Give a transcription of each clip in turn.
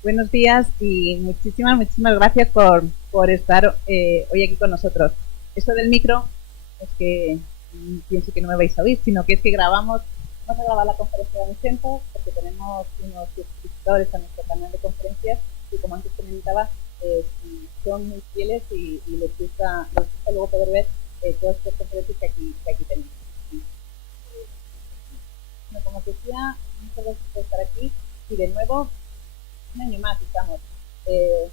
Buenos días y muchísimas gracias por estar hoy aquí con nosotros. Esto del micro es que pienso que no me vais a oír, sino que es que vamos a grabar la conferencia de Unicentro porque tenemos unos suscriptores a nuestro canal de conferencias y como antes comentaba, son muy fieles y les gusta luego poder ver todas estas conferencias que aquí tenemos. Bueno, como os decía, muchas gracias por estar aquí y de nuevo un año más estamos. Eh,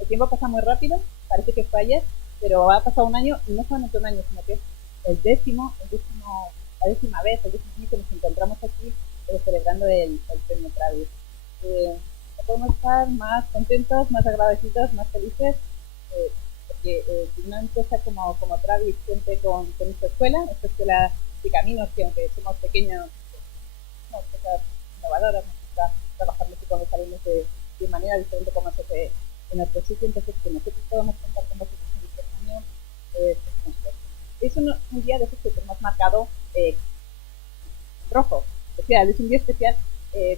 el tiempo pasa muy rápido, parece que fue ayer, pero ha pasado un año y no solamente un año, sino que es la décima vez, el décimo año que nos encontramos aquí celebrando el premio Travis. No podemos estar más contentos, más agradecidos, más felices, porque una empresa como Travis cuente con esta escuela de caminos, que aunque somos pequeños, somos cosas innovadoras, nos gusta trabajar mucho con los alumnos de manera diferente como se hace en otro sitio, entonces que nosotros podamos contar con vosotros en este año es un día de esos que tenemos marcado rojo, especial, es un día especial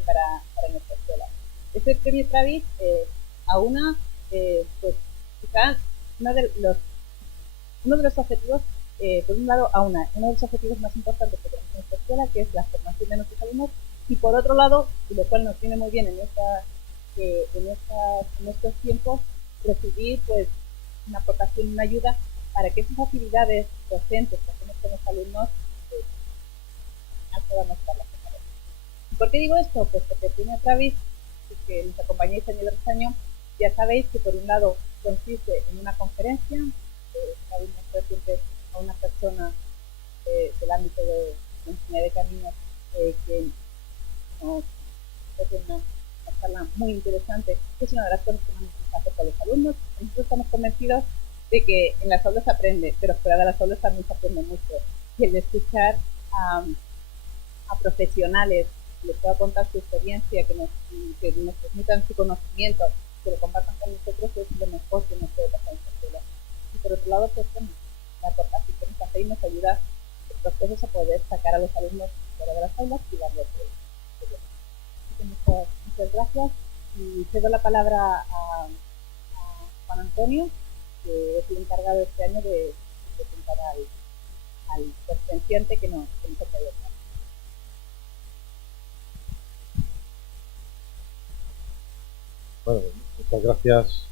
para nuestra escuela. Este premio Travis aúna, pues quizás uno de los objetivos, por un lado, uno de los objetivos más importantes que tenemos en nuestra escuela, que es la formación de nuestros alumnos, y por otro lado, y lo cual nos viene muy bien en estos tiempos, recibir pues una aportación, una ayuda para que esas actividades docentes que hacemos con los alumnos podamos darlas a cabo. ¿Y por qué digo esto? Pues porque tiene Travis, que nos acompañáis año tras año, ya sabéis que por un lado consiste en una conferencia, Travis nos presente a una persona del ámbito de la ingeniería de caminos que nos hace una charla muy interesante, que es una de las cosas que más nos gusta hacer con los alumnos. Nosotros estamos convencidos de que en las aulas se aprende, pero fuera de las aulas también se aprende mucho. Y el de escuchar a profesionales que les pueda contar su experiencia, que nos transmitan su conocimiento, que lo compartan con nosotros, es lo mejor que nos puede pasar en esta escuela. Y por otro lado, pues bueno, la aportación que nos hace y nos ayuda estos cosas a poder sacar a los alumnos fuera de las aulas y darles muchas gracias y cedo la palabra a Juan Antonio, que es el encargado este año de presentar al conferenciante que nos ha traído. Bueno, muchas gracias,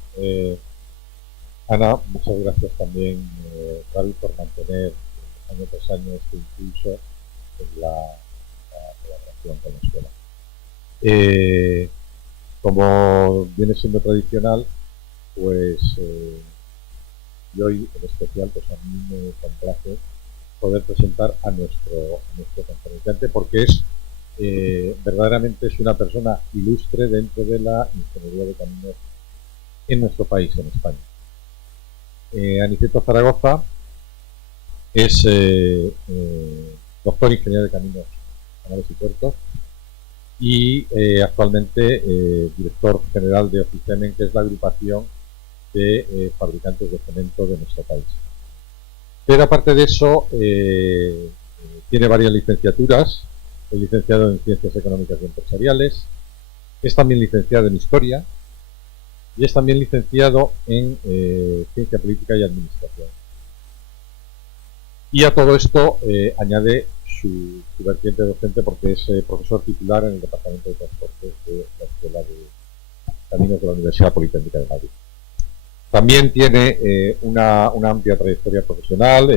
Ana. Muchas gracias también, Gaby, por mantener año tras año este impulso en la colaboración con la escuela. Como viene siendo tradicional, pues y hoy en especial, pues a mí me complace poder presentar a nuestro conferenciante, porque verdaderamente es una persona ilustre dentro de la ingeniería de caminos en nuestro país, en España. Aniceto Zaragoza es doctor en Ingeniería de Caminos, Canales y Puertos y actualmente director general de Oficemen, que es la agrupación de fabricantes de cemento de nuestro país. Pero aparte de eso, tiene varias licenciaturas. Es licenciado en Ciencias Económicas y Empresariales, es también licenciado en Historia y es también licenciado en Ciencia Política y Administración. Y a todo esto añade su vertiente docente, porque es profesor titular en el Departamento de Transportes de la Escuela de Caminos de la Universidad Politécnica de Madrid. También tiene una amplia trayectoria profesional.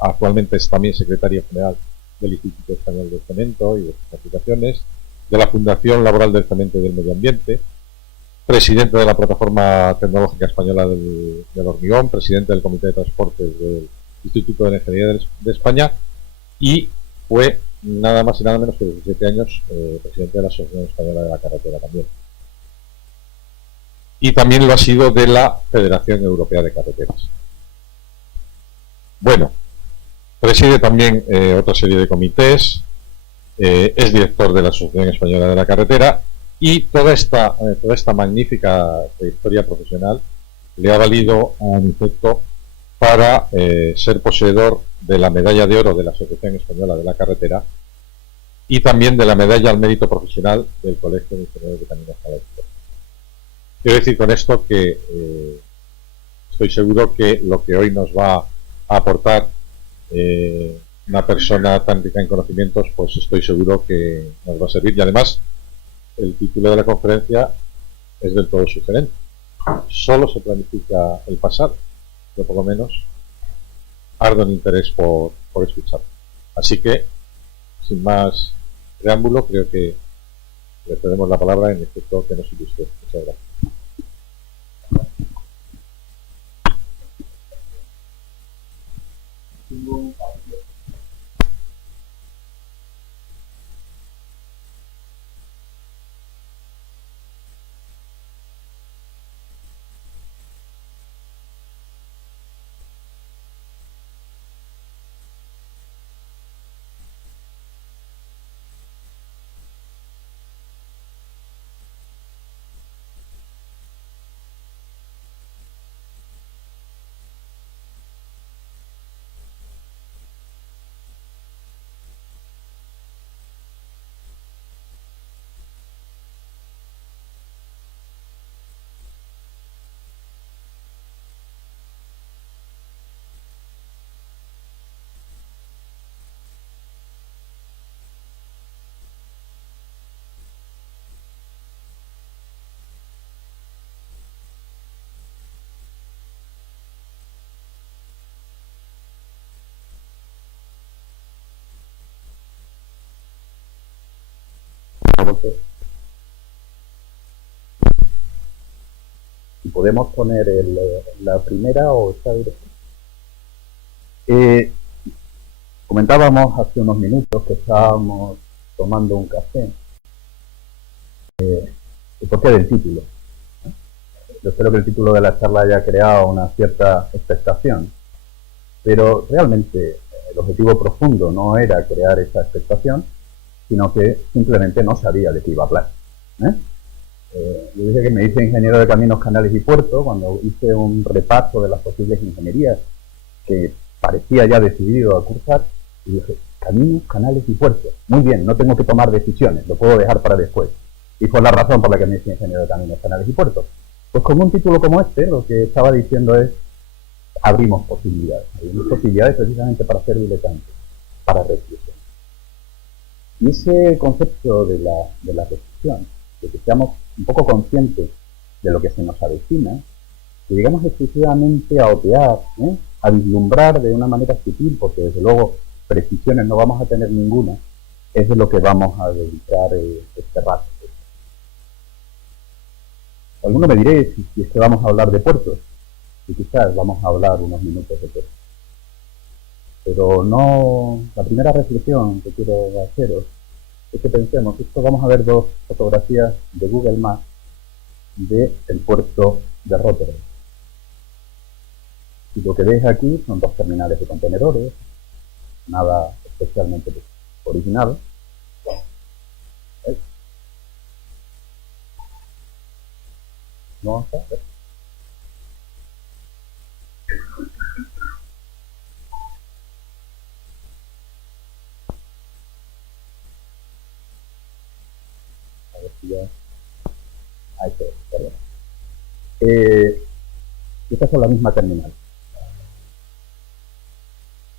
Actualmente es también secretario general del Instituto Español del Cemento y de sus aplicaciones, de la Fundación Laboral del Cemento y del Medio Ambiente, presidente de la Plataforma Tecnológica Española del Hormigón, presidente del Comité de Transportes del Instituto de Ingeniería de España y fue nada más y nada menos que 17 años presidente de la Asociación Española de la Carretera también. Y también lo ha sido de la Federación Europea de Carreteras. Bueno, preside también otra serie de comités, es director de la Asociación Española de la Carretera y toda esta magnífica trayectoria profesional le ha valido a Aniceto para ser poseedor de la medalla de oro de la Asociación Española de la Carretera y también de la medalla al mérito profesional del Colegio de Ingenieros de Caminos Calópicos. Quiero decir con esto que estoy seguro que lo que hoy nos va a aportar una persona tan rica en conocimientos, pues estoy seguro que nos va a servir. Y además, el título de la conferencia es del todo sugerente. Solo se planifica el pasado. Yo por lo menos ardo en interés por escuchar. Así que, sin más preámbulo, creo que le cedemos la palabra en efecto que nos ilustre. Muchas gracias. Si podemos poner la primera o esta dirección. Comentábamos hace unos minutos que estábamos tomando un café. ¿Y por qué del título? Yo espero que el título de la charla haya creado una cierta expectación, pero realmente el objetivo profundo no era crear esa expectación, sino que simplemente no sabía de qué iba a hablar. Yo dije que me hice ingeniero de caminos, canales y puertos cuando hice un repaso de las posibles ingenierías que parecía ya decidido a cursar, y dije, caminos, canales y puertos. Muy bien, no tengo que tomar decisiones, lo puedo dejar para después. Y fue la razón por la que me hice ingeniero de caminos, canales y puertos. Pues con un título como este, lo que estaba diciendo es, abrimos posibilidades. Abrimos posibilidades precisamente para ser diletantes, para reflexión. Y ese concepto de la reflexión, de que seamos un poco conscientes de lo que se nos avecina, que llegamos exclusivamente a otear, a vislumbrar de una manera sutil, porque desde luego precisiones no vamos a tener ninguna, es de lo que vamos a dedicar este rato. Alguno me diré si es que vamos a hablar de puertos, y quizás vamos a hablar unos minutos de puertos. Pero no, la primera reflexión que quiero haceros es que pensemos, esto vamos a ver dos fotografías de Google Maps del puerto de Rotterdam. Y lo que veis aquí son dos terminales de contenedores, nada especialmente original. Vamos a ver. A ver si ya... Ahí se ve, perdón. Estas son la misma terminal.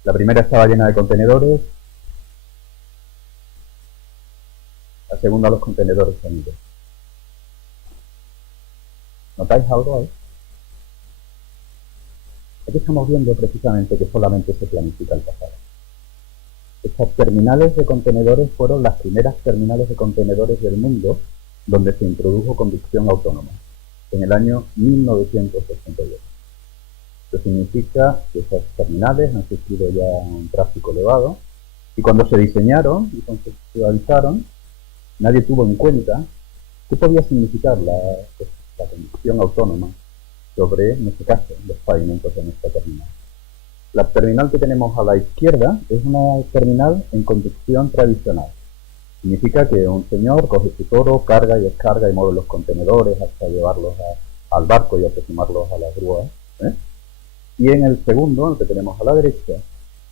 La primera estaba llena de contenedores, la segunda los contenedores se han ido. ¿Notáis algo ahí? Aquí estamos viendo precisamente que solamente se planifica el pasado. Estas terminales de contenedores fueron las primeras terminales de contenedores del mundo donde se introdujo conducción autónoma, en el año 1982. Esto significa que esas terminales han sufrido ya un tráfico elevado y cuando se diseñaron y conceptualizaron, nadie tuvo en cuenta qué podía significar la conducción autónoma sobre, en este caso, los pavimentos de nuestra terminal. La terminal que tenemos a la izquierda es una terminal en conducción tradicional. Significa que un señor coge su toro, carga y descarga y mueve los contenedores hasta llevarlos al barco y aproximarlos a las grúas. Y en el segundo, el que tenemos a la derecha,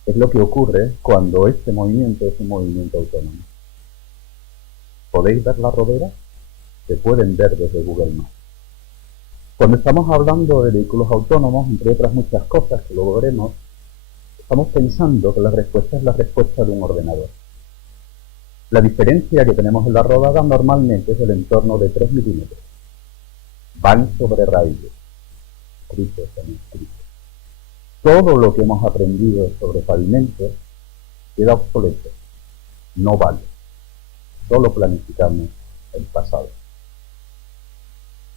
es lo que ocurre cuando este movimiento es un movimiento autónomo. ¿Podéis ver la rodera? Se pueden ver desde Google Maps. Cuando estamos hablando de vehículos autónomos, entre otras muchas cosas que luego veremos, estamos pensando que la respuesta es la respuesta de un ordenador. La diferencia que tenemos en la rodada normalmente es del entorno de 3 milímetros. Van sobre raíles, escritos también escritos. Todo lo que hemos aprendido sobre pavimentos queda obsoleto, no vale. Solo planificamos el pasado.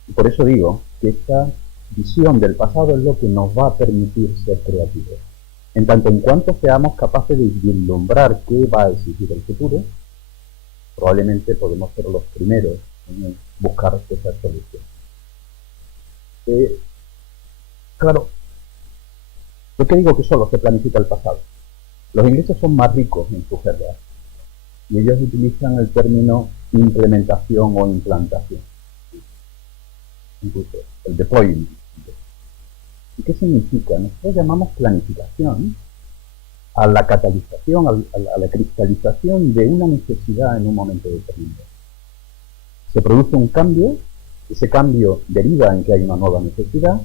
Y por eso digo que esta visión del pasado es lo que nos va a permitir ser creativos. En tanto en cuanto seamos capaces de vislumbrar qué va a exigir el futuro, probablemente podemos ser los primeros en buscar esa solución. Claro, ¿por qué digo que solo se planifica el pasado? Los ingleses son más ricos en su jerga y ellos utilizan el término implementación o implantación, incluso el deployment. ¿Y qué significa? Nosotros llamamos planificación a la catalización, a la cristalización de una necesidad en un momento determinado. Se produce un cambio, ese cambio deriva en que hay una nueva necesidad,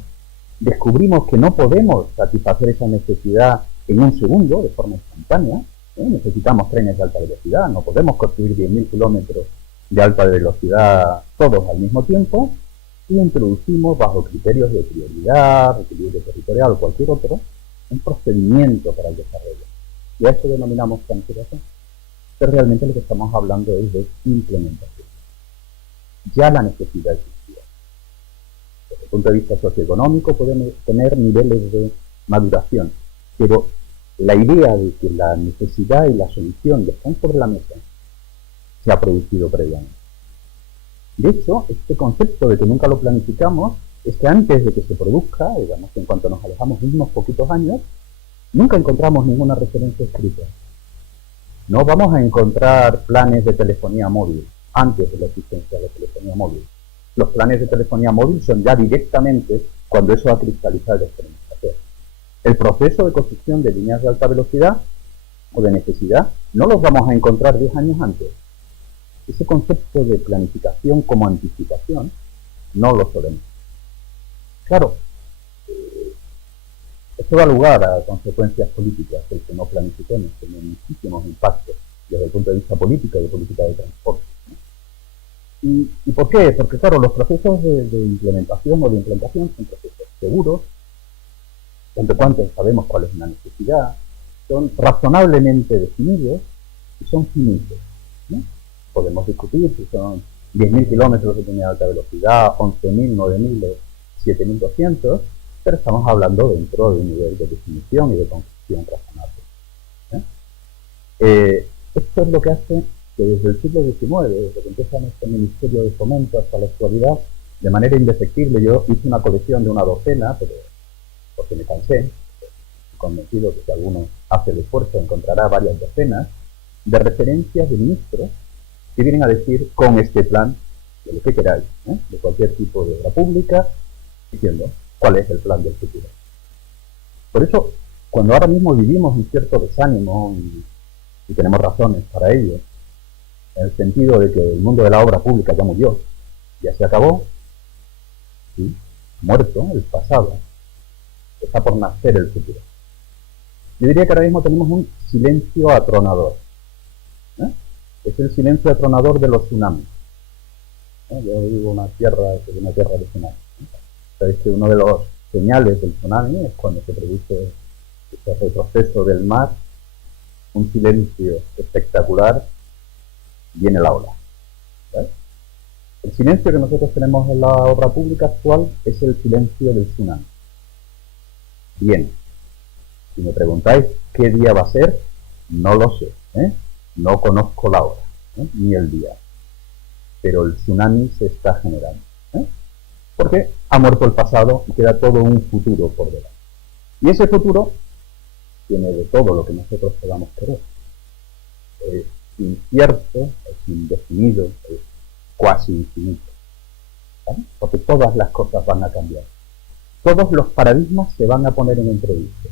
descubrimos que no podemos satisfacer esa necesidad en un segundo, de forma instantánea, necesitamos trenes de alta velocidad, no podemos construir 10.000 kilómetros de alta velocidad todos al mismo tiempo, y introducimos bajo criterios de prioridad, equilibrio territorial o cualquier otro, un procedimiento para el desarrollo. Y a eso denominamos planificación. Pero realmente lo que estamos hablando es de implementación. Ya la necesidad existía. Desde el punto de vista socioeconómico podemos tener niveles de maduración, pero la idea de que la necesidad y la solución están sobre la mesa se ha producido previamente. De hecho, este concepto de que nunca lo planificamos es que antes de que se produzca, digamos, en cuanto nos alejamos unos poquitos años, nunca encontramos ninguna referencia escrita. No vamos a encontrar planes de telefonía móvil antes de la existencia de la telefonía móvil. Los planes de telefonía móvil son ya directamente cuando eso ha cristalizado el experimentación. El proceso de construcción de líneas de alta velocidad o de necesidad no los vamos a encontrar 10 años antes. Ese concepto de planificación como anticipación no lo solemos. Claro, esto da lugar a consecuencias políticas, el que no planifiquemos, tiene muchísimos impactos desde el punto de vista político y de política de transporte. ¿Y por qué? Porque claro, los procesos de implementación o de implantación son procesos seguros, tanto cuanto sabemos cuál es una necesidad, son razonablemente definidos y son finitos, ¿no? Podemos discutir si son 10.000 kilómetros de línea de alta velocidad, 11.000, 9.000 o 7.200, pero estamos hablando dentro de un nivel de definición y de concreción razonable. Esto es lo que hace que desde el siglo XIX, desde que empieza nuestro Ministerio de Fomento hasta la actualidad, de manera indefectible, yo hice una colección de una docena, pero porque me cansé, convencido que si alguno hace el esfuerzo encontrará varias docenas de referencias de ministros que vienen a decir con este plan, de lo que queráis, de cualquier tipo de obra pública, diciendo cuál es el plan del futuro. Por eso, cuando ahora mismo vivimos un cierto desánimo, y tenemos razones para ello, en el sentido de que el mundo de la obra pública ya murió, ya se acabó, ¿sí? Muerto el pasado, está por nacer el futuro. Yo diría que ahora mismo tenemos un silencio atronador. Es el silencio atronador de los tsunamis. Yo vivo en una tierra de tsunamis. Sabéis que uno de los señales del tsunami es cuando se produce ese retroceso del mar, un silencio espectacular, viene la ola. ¿Vale? El silencio que nosotros tenemos en la obra pública actual es el silencio del tsunami. Bien, si me preguntáis qué día va a ser, no lo sé, no conozco la hora, ni el día, pero el tsunami se está generando, porque ha muerto el pasado y queda todo un futuro por delante. Y ese futuro tiene de todo lo que nosotros podamos querer. Es incierto, es indefinido, es cuasi infinito, ¿vale? Porque todas las cosas van a cambiar. Todos los paradigmas se van a poner en entredicho.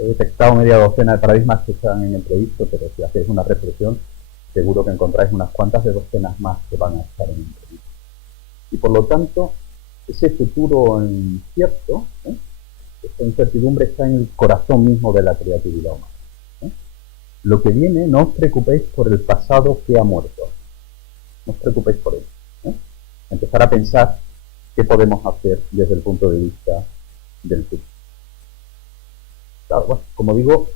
He detectado media docena de paradigmas que están en entredicho, pero si hacéis una reflexión, seguro que encontráis unas cuantas de docenas más que van a estar en entredicho. Y por lo tanto, ese futuro incierto, esta incertidumbre está en el corazón mismo de la creatividad humana. Lo que viene, no os preocupéis por el pasado que ha muerto. No os preocupéis por él. Empezar a pensar qué podemos hacer desde el punto de vista del futuro. Claro, bueno, como digo,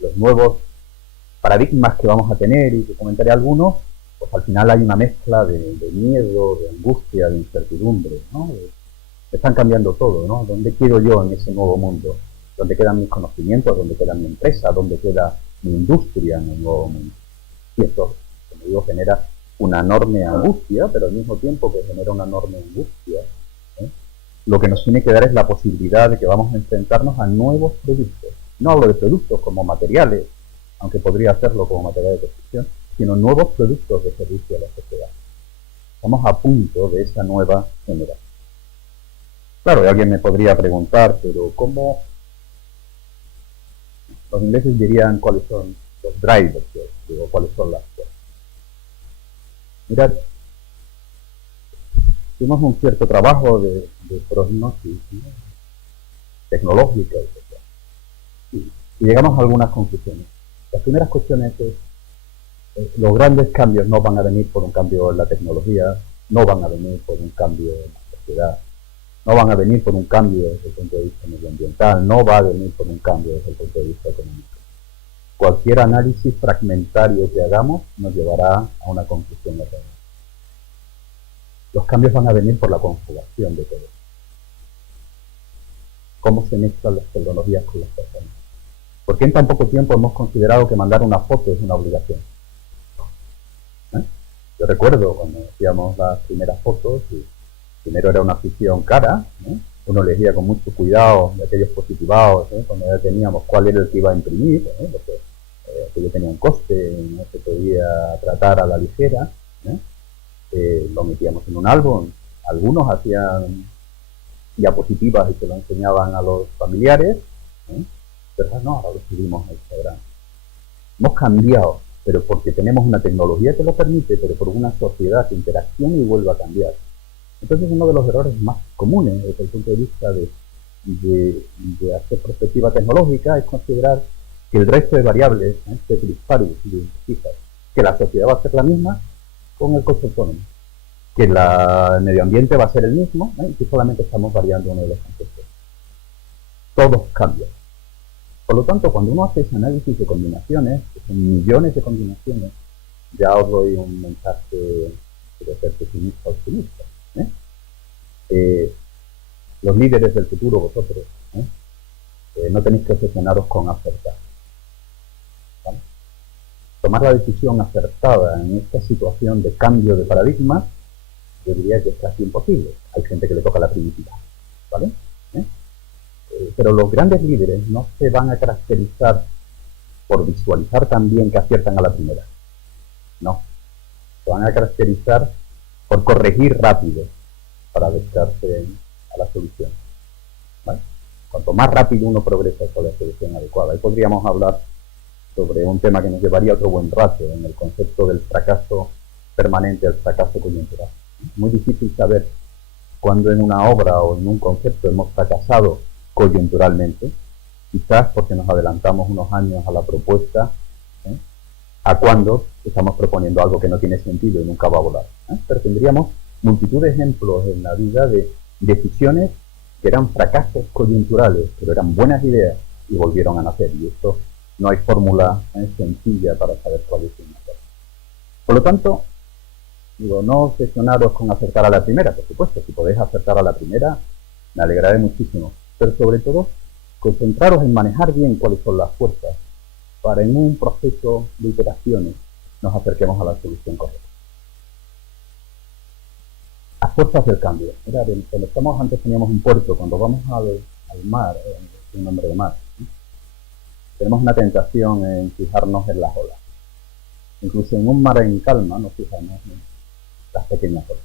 los nuevos paradigmas que vamos a tener, y que comentaré algunos, pues al final hay una mezcla de miedo, de angustia, de incertidumbre, ¿no? Están cambiando todo, ¿no? ¿Dónde quiero yo en ese nuevo mundo? ¿Dónde quedan mis conocimientos? ¿Dónde queda mi empresa? ¿Dónde queda mi industria en el nuevo mundo? Y esto, como digo, genera una enorme angustia, pero al mismo tiempo que genera una enorme angustia, lo que nos tiene que dar es la posibilidad de que vamos a enfrentarnos a nuevos productos. No hablo de productos como materiales, aunque podría hacerlo como material de construcción, sino nuevos productos de servicio a la sociedad. Estamos a punto de esa nueva generación. Claro, alguien me podría preguntar, pero ¿cómo? Los ingleses dirían cuáles son los drivers, o cuáles son las fuerzas. Mirad, hicimos un cierto trabajo de prognosis, ¿no? Tecnológica, etc. Y llegamos a algunas conclusiones. Las primeras cuestiones es, los grandes cambios no van a venir por un cambio en la tecnología, no van a venir por un cambio en la sociedad, no van a venir por un cambio desde el punto de vista medioambiental, no va a venir por un cambio desde el punto de vista económico. Cualquier análisis fragmentario que hagamos nos llevará a una conclusión errónea. Los cambios van a venir por la conjugación de todo. Cómo se mezclan las tecnologías con las personas. ¿Por qué en tan poco tiempo hemos considerado que mandar una foto es una obligación? Yo recuerdo cuando hacíamos las primeras fotos, y primero era una ficción cara, uno elegía con mucho cuidado de aquellos positivados, cuando ya teníamos cuál era el que iba a imprimir, porque aquello tenía un coste, no se podía tratar a la ligera, lo metíamos en un álbum, algunos hacían diapositivas y se lo enseñaban a los familiares, pero no, ahora lo subimos a Instagram. Hemos cambiado, pero porque tenemos una tecnología que lo permite, pero por una sociedad que interacciona y vuelve a cambiar. Entonces uno de los errores más comunes desde el punto de vista de hacer perspectiva tecnológica es considerar que el resto de variables, que la sociedad va a ser la misma con el coche autónomo, que el medio ambiente va a ser el mismo, y que solamente estamos variando uno de los conceptos. Todos cambian. Por lo tanto, cuando uno hace ese análisis de combinaciones, que son millones de combinaciones, ya os doy un mensaje de ser pesimista o optimista. Los líderes del futuro, vosotros, no tenéis que obsesionaros con acertar. ¿Vale? Tomar la decisión acertada en esta situación de cambio de paradigma, yo diría que es casi imposible. Hay gente que le toca la primitiva, ¿vale? Pero los grandes líderes no se van a caracterizar por visualizar tan bien que aciertan a la primera. No. Se van a caracterizar por corregir rápido para adaptarse a la solución. ¿Vale? Cuanto más rápido uno progresa hacia la solución adecuada. Ahí podríamos hablar sobre un tema que nos llevaría otro buen rato, en el concepto del fracaso permanente, el fracaso coyuntural. Es muy difícil saber cuándo en una obra o en un concepto hemos fracasado coyunturalmente, quizás porque nos adelantamos unos años a la propuesta, a cuando estamos proponiendo algo que no tiene sentido y nunca va a volar. Pero tendríamos multitud de ejemplos en la vida de decisiones que eran fracasos coyunturales, pero eran buenas ideas y volvieron a nacer. Y esto no hay fórmula sencilla para saber cuál es el mejor. Por lo tanto, digo, no obsesionaros con acertar a la primera, por supuesto. Si podéis acertar a la primera, me alegraré muchísimo. Pero sobre todo, concentraros en manejar bien cuáles son las fuerzas para en un proceso de iteraciones nos acerquemos a la solución correcta. Las fuerzas del cambio. Mirad, cuando estamos antes teníamos un puerto, cuando vamos al mar, un nombre de mar, tenemos una tentación en fijarnos en las olas. Incluso en un mar en calma nos fijamos en las pequeñas olas.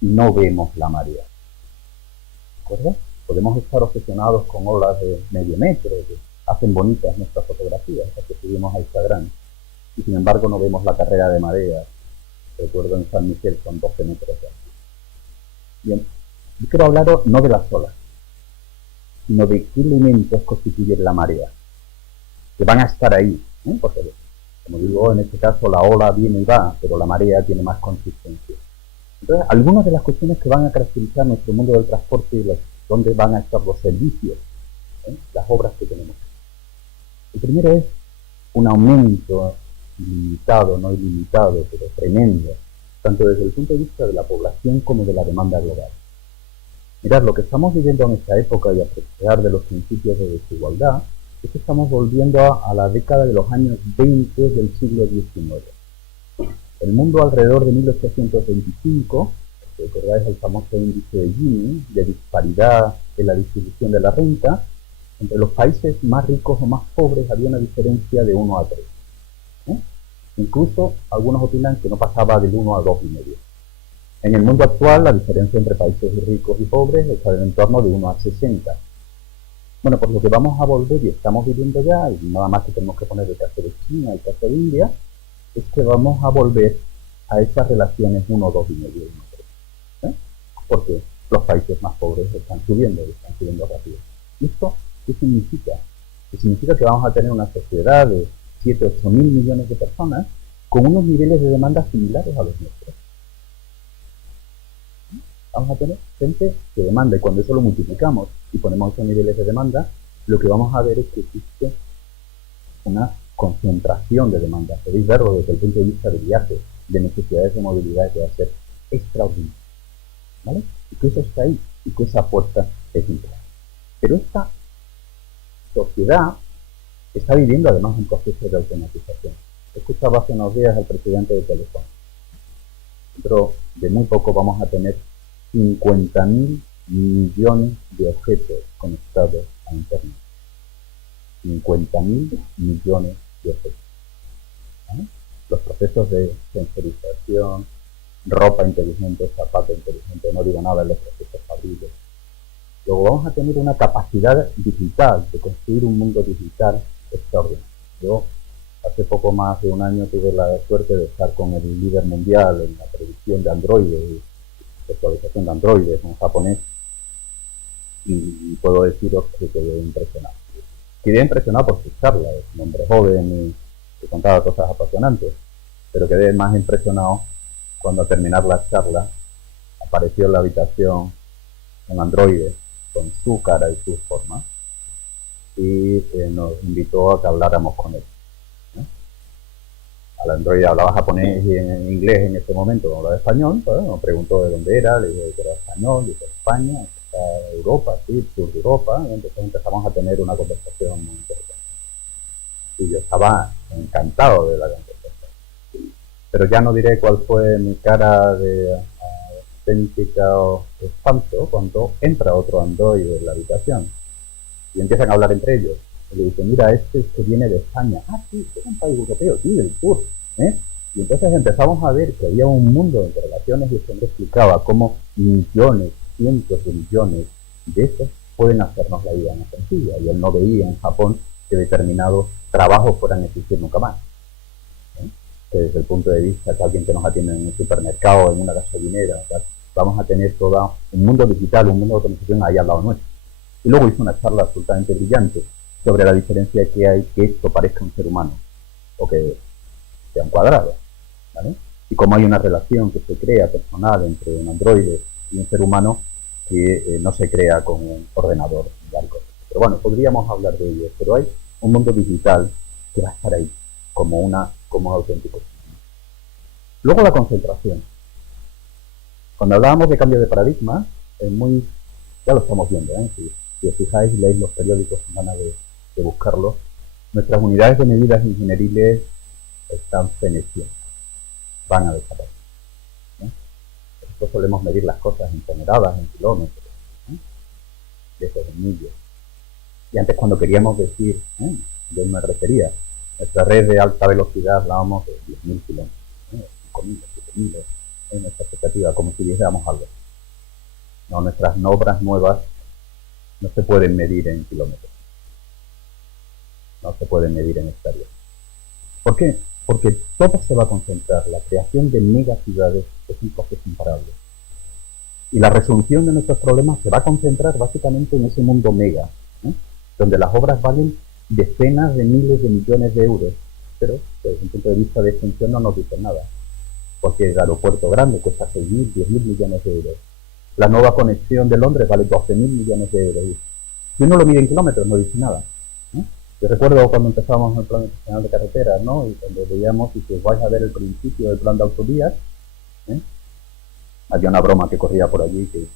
Y no vemos la marea. ¿De acuerdo? Podemos estar obsesionados con olas de medio metro, que hacen bonitas nuestras fotografías, las que subimos a Instagram, y sin embargo no vemos la carrera de marea Recuerdo en San Miguel son 12 metros de altura. Bien, yo quiero hablaros no de las olas, sino de qué elementos constituyen la marea, que van a estar ahí, porque, como digo, en este caso la ola viene y va, pero la marea tiene más consistencia. Entonces, algunas de las cuestiones que van a caracterizar nuestro mundo del transporte y donde van a estar los servicios, las obras que tenemos. El primero es un aumento ilimitado, no ilimitado, pero tremendo, tanto desde el punto de vista de la población como de la demanda global. Mirad, lo que estamos viviendo en esta época, y a pesar de los principios de desigualdad, es que estamos volviendo a la década de los años 20 del siglo XIX. El mundo alrededor de 1825, si recordáis el famoso índice de Gini, de disparidad en la distribución de la renta, entre los países más ricos o más pobres había una diferencia de 1 a 3. Incluso algunos opinan que no pasaba del 1 a 2,5. En el mundo actual la diferencia entre países ricos y pobres está en torno de 1 a 60. Bueno, pues lo que vamos a volver y estamos viviendo ya, y nada más que tenemos que poner el caso de China y el caso de India, es que vamos a volver a esas relaciones 1, 2,5 y 1, 3. Porque los países más pobres están subiendo rápido. ¿Y esto qué significa? Que significa que vamos a tener una sociedad de 7, 8 mil millones de personas con unos niveles de demanda similares a los nuestros. Vamos a tener gente que demanda, y cuando eso lo multiplicamos y ponemos esos niveles de demanda, lo que vamos a ver es que existe una concentración de demanda. Podéis verlo desde el punto de vista de viajes, de necesidades de movilidad, que va a ser extraordinario. ¿Vale? Y que eso está ahí, y que esa puerta es importante. Pero esta sociedad está viviendo además un proceso de automatización. Escuchaba hace unos días al presidente de Telefónica. Dentro de muy poco vamos a tener 50.000 millones de objetos conectados a Internet. 50.000 millones de objetos. ¿Vale? Los procesos de sensorización, ropa inteligente, zapato inteligente, no digo nada de los procesos fabriles. Luego vamos a tener una capacidad digital de construir un mundo digital extraordinario. Yo hace poco más de un año tuve la suerte de estar con el líder mundial en la predicción de Android, de actualización de Android, en japonés, y puedo deciros que quedé impresionado. Quedé impresionado por su charla, es un hombre joven y que contaba cosas apasionantes, pero quedé más impresionado cuando al terminar la charla apareció en la habitación un androide con su cara y su forma y nos invitó a que habláramos con él. Al androide hablaba japonés y en inglés en ese momento, no hablaba español, pues, nos preguntó de dónde era, le dije que era español, dije España, está Europa, sí, sur de Europa, y entonces empezamos a tener una conversación muy interesante. Y yo estaba encantado de la conversación. Pero ya no diré cuál fue mi cara de auténtica espanto cuando entra otro androide en la habitación y empiezan a hablar entre ellos. Y le dicen, mira, este es que viene de España. Ah, sí, es un país europeo, sí, del sur. Y entonces empezamos a ver que había un mundo de relaciones y se me explicaba cómo millones, cientos de millones de estos pueden hacernos la vida más sencilla. Y él no veía en Japón que determinados trabajos fueran a existir nunca más. Que desde el punto de vista que alguien que nos atiende en un supermercado, en una gasolinera, tal, vamos a tener todo un mundo digital, un mundo de automatización ahí al lado nuestro. Y luego hizo una charla absolutamente brillante sobre la diferencia que hay que esto parezca un ser humano o que sea un cuadrado, ¿vale? Y cómo hay una relación que se crea personal entre un androide y un ser humano que no se crea con un ordenador y algo. Pero bueno, podríamos hablar de ello, pero hay un mundo digital que va a estar ahí como un auténtico. Luego la concentración. Cuando hablábamos de cambio de paradigma, es muy, ya lo estamos viendo, si os fijáis y leéis los periódicos sin ganas de buscarlos, nuestras unidades de medidas ingenieriles están feneciendo, van a desaparecer. Nosotros solemos medir las cosas en toneladas, en kilómetros, de esos en millas. Y antes cuando queríamos decir, yo me refería, nuestra red de alta velocidad hablábamos de 10.000 kilómetros, 5.000, 7.000, en nuestra expectativa, como si dijéramos algo. No, nuestras obras nuevas no se pueden medir en kilómetros. No se pueden medir en hectáreas. ¿Por qué? porque todo se va a concentrar. La creación de megaciudades es un proceso imparable. Y la resolución de nuestros problemas se va a concentrar básicamente en ese mundo mega, donde las obras valen decenas de miles de millones de euros, pero desde un punto de vista de extensión no nos dicen nada, porque el aeropuerto grande cuesta 6.000, 10.000 millones de euros. La nueva conexión de Londres vale 12.000 millones de euros. Si uno lo mide en kilómetros, no dice nada. Yo recuerdo cuando empezamos el Plan Nacional de Carreteras, ¿no? Y cuando veíamos, y si os vais a ver el principio del plan de autovías, había una broma que corría por allí, que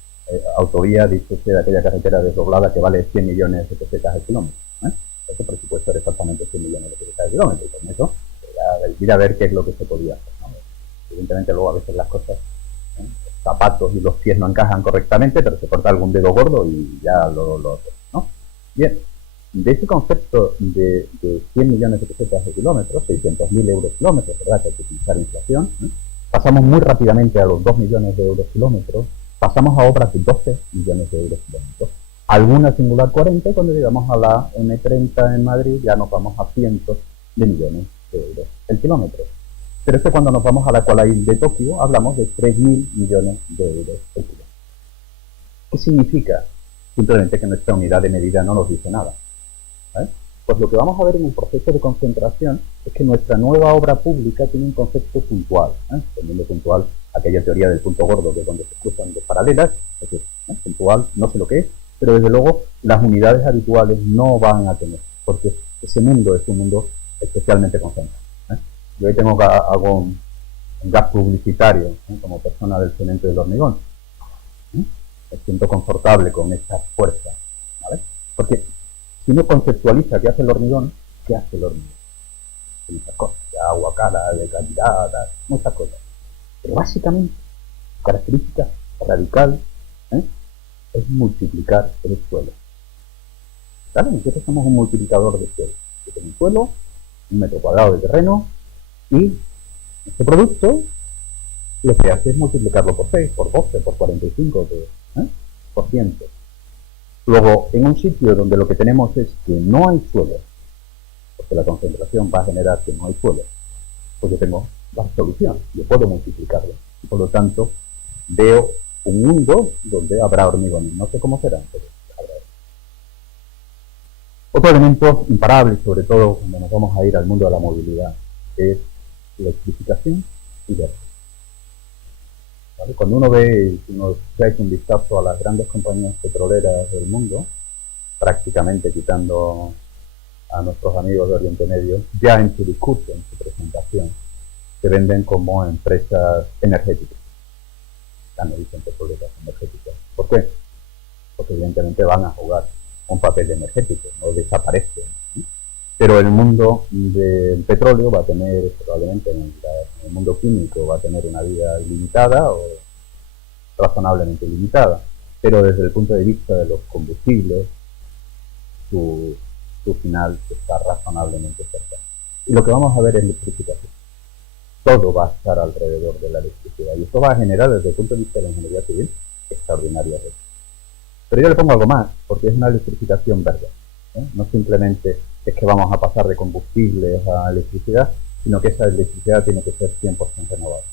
autovía, dice de aquella carretera desdoblada que vale 100 millones de pesetas al kilómetro. Ese presupuesto era exactamente 100 millones de pesetas al kilómetro, y con eso ir a ver qué es lo que se podía hacer, ¿no? Evidentemente luego a veces las cosas, los zapatos y los pies no encajan correctamente, pero se corta algún dedo gordo y ya lo hace, ¿no? Bien, de ese concepto de 100 millones de pesetas de kilómetros, 600.000 euros kilómetros, ¿verdad? Que hay que utilizar inflación, pasamos muy rápidamente a los 2 millones de euros kilómetros, pasamos a obras de 12 millones de euros kilómetros, alguna singular 40, cuando llegamos a la M30 en Madrid ya nos vamos a cientos de millones de euros el kilómetro. Pero es que cuando nos vamos a la Kuala de Tokio hablamos de 3.000 millones de euros el kilómetro. ¿Qué significa? Simplemente que nuestra unidad de medida no nos dice nada. Pues lo que vamos a ver en el proceso de concentración es que nuestra nueva obra pública tiene un concepto puntual, teniendo puntual aquella teoría del punto gordo, que es donde se cruzan dos paralelas, es decir, puntual, no sé lo que es, pero desde luego las unidades habituales no van a tener, porque ese mundo es un mundo especialmente concentrado. Yo hoy hago un gap publicitario, como persona del cemento y del hormigón. Me siento confortable con esta fuerza, ¿vale? Porque si uno conceptualiza qué hace el hormigón, ¿qué hace el hormigón? Muchas cosas, de agua, cara, de calidad, muchas cosas. Pero básicamente, su característica radical es multiplicar el suelo. ¿Vale? Nosotros somos un multiplicador de suelo. Yo tengo un suelo, 1 metro cuadrado de terreno, y este producto lo que hace es multiplicarlo por 6, por 12, por 45, por ciento. Luego, en un sitio donde lo que tenemos es que no hay suelo, porque la concentración va a generar que no hay suelo, pues yo tengo la solución, yo puedo multiplicarlo. Y por lo tanto, veo un mundo donde habrá hormigones. No sé cómo serán, pero habrá. Otro elemento imparable, sobre todo cuando nos vamos a ir al mundo de la movilidad, es electrificación y verde. ¿Vale? Cuando uno ve, si uno echa un vistazo a las grandes compañías petroleras del mundo, prácticamente quitando a nuestros amigos de Oriente Medio, ya en su discurso, en su presentación, se venden como empresas energéticas. Ya no dicen petroleras energéticas. ¿Por qué? Porque evidentemente van a jugar un papel energético, no desaparecen. Pero el mundo del petróleo va a tener, probablemente en el mundo químico, va a tener una vida limitada o razonablemente limitada. Pero desde el punto de vista de los combustibles, su final está razonablemente cerca. Y lo que vamos a ver es electrificación. Todo va a estar alrededor de la electricidad. Y esto va a generar, desde el punto de vista de la ingeniería civil, extraordinarias redes. Pero yo le pongo algo más, porque es una electrificación verde. No simplemente es que vamos a pasar de combustibles a electricidad, sino que esa electricidad tiene que ser 100% renovable.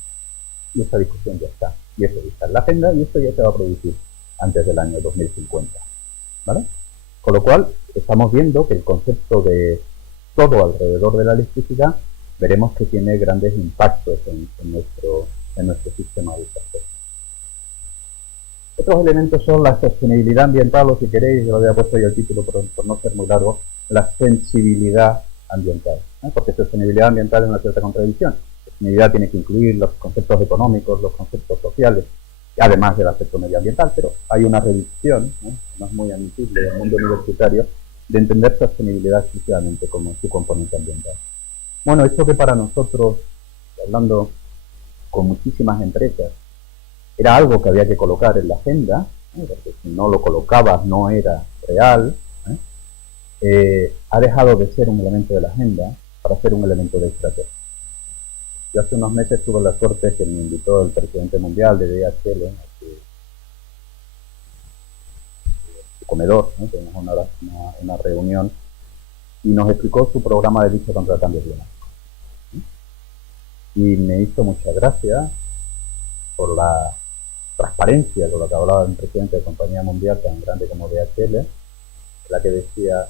Y esa discusión ya está. Y eso ya está en la agenda y esto ya se va a producir antes del año 2050. ¿Vale? Con lo cual, estamos viendo que el concepto de todo alrededor de la electricidad, veremos que tiene grandes impactos en nuestro sistema de transporte. Otros elementos son la sostenibilidad ambiental, o si queréis, yo lo había puesto yo el título por no ser muy largo, la sensibilidad ambiental. Porque sostenibilidad ambiental es una cierta contradicción. Sostenibilidad tiene que incluir los conceptos económicos, los conceptos sociales, además del aspecto medioambiental, pero hay una reducción, no es muy admisible en el mundo universitario, de entender sostenibilidad exclusivamente como su componente ambiental. Bueno, esto que para nosotros, hablando con muchísimas empresas, era algo que había que colocar en la agenda, porque si no lo colocabas no era real, ha dejado de ser un elemento de la agenda para ser un elemento de estrategia. Yo hace unos meses tuve la suerte que me invitó el presidente mundial de DHL a su comedor, tuvimos una reunión y nos explicó su programa de lucha contra el cambio climático. Y me hizo mucha gracia por la transparencia con la que hablaba un presidente de compañía mundial tan grande como DHL, la que decía,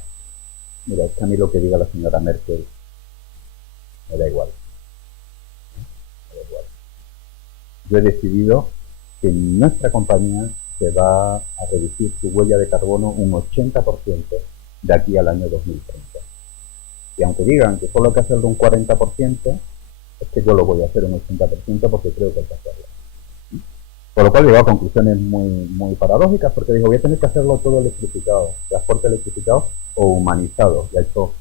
mira, es que a mí lo que diga la señora Merkel me da igual. Me da igual. Yo he decidido que en nuestra compañía se va a reducir su huella de carbono un 80% de aquí al año 2030. Y aunque digan que solo hay que hacerlo un 40%, es que yo lo voy a hacer un 80% porque creo que hay que hacerlo. Por lo cual llegó a conclusiones muy paradójicas, porque dijo, voy a tener que hacerlo todo electrificado, transporte electrificado o humanizado. Y ha hecho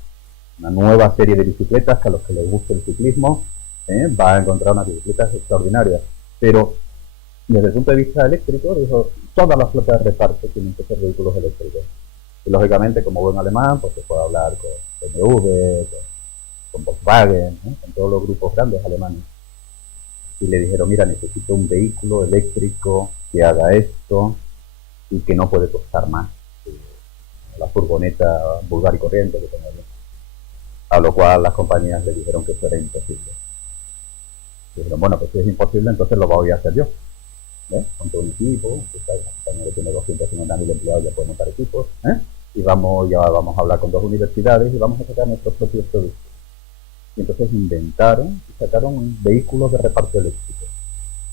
una nueva serie de bicicletas que a los que les guste el ciclismo va a encontrar unas bicicletas extraordinarias. Pero desde el punto de vista eléctrico, dijo, todas las flotas de reparto tienen que ser vehículos eléctricos. Y lógicamente, como buen alemán, pues se puede hablar con BMW, con Volkswagen, con todos los grupos grandes alemanes. Y le dijeron, mira, necesito un vehículo eléctrico que haga esto y que no puede costar más que la furgoneta vulgar y corriente que tengo yo. A lo cual las compañías le dijeron que eso era imposible. Y dijeron, bueno, pues si es imposible, entonces lo voy a hacer yo. Con todo un equipo, la compañía que tiene 250.000 empleados ya puede montar equipos, y ya vamos a hablar con 2 universidades y vamos a sacar nuestros propios productos. Y entonces inventaron y sacaron vehículos de reparto eléctrico.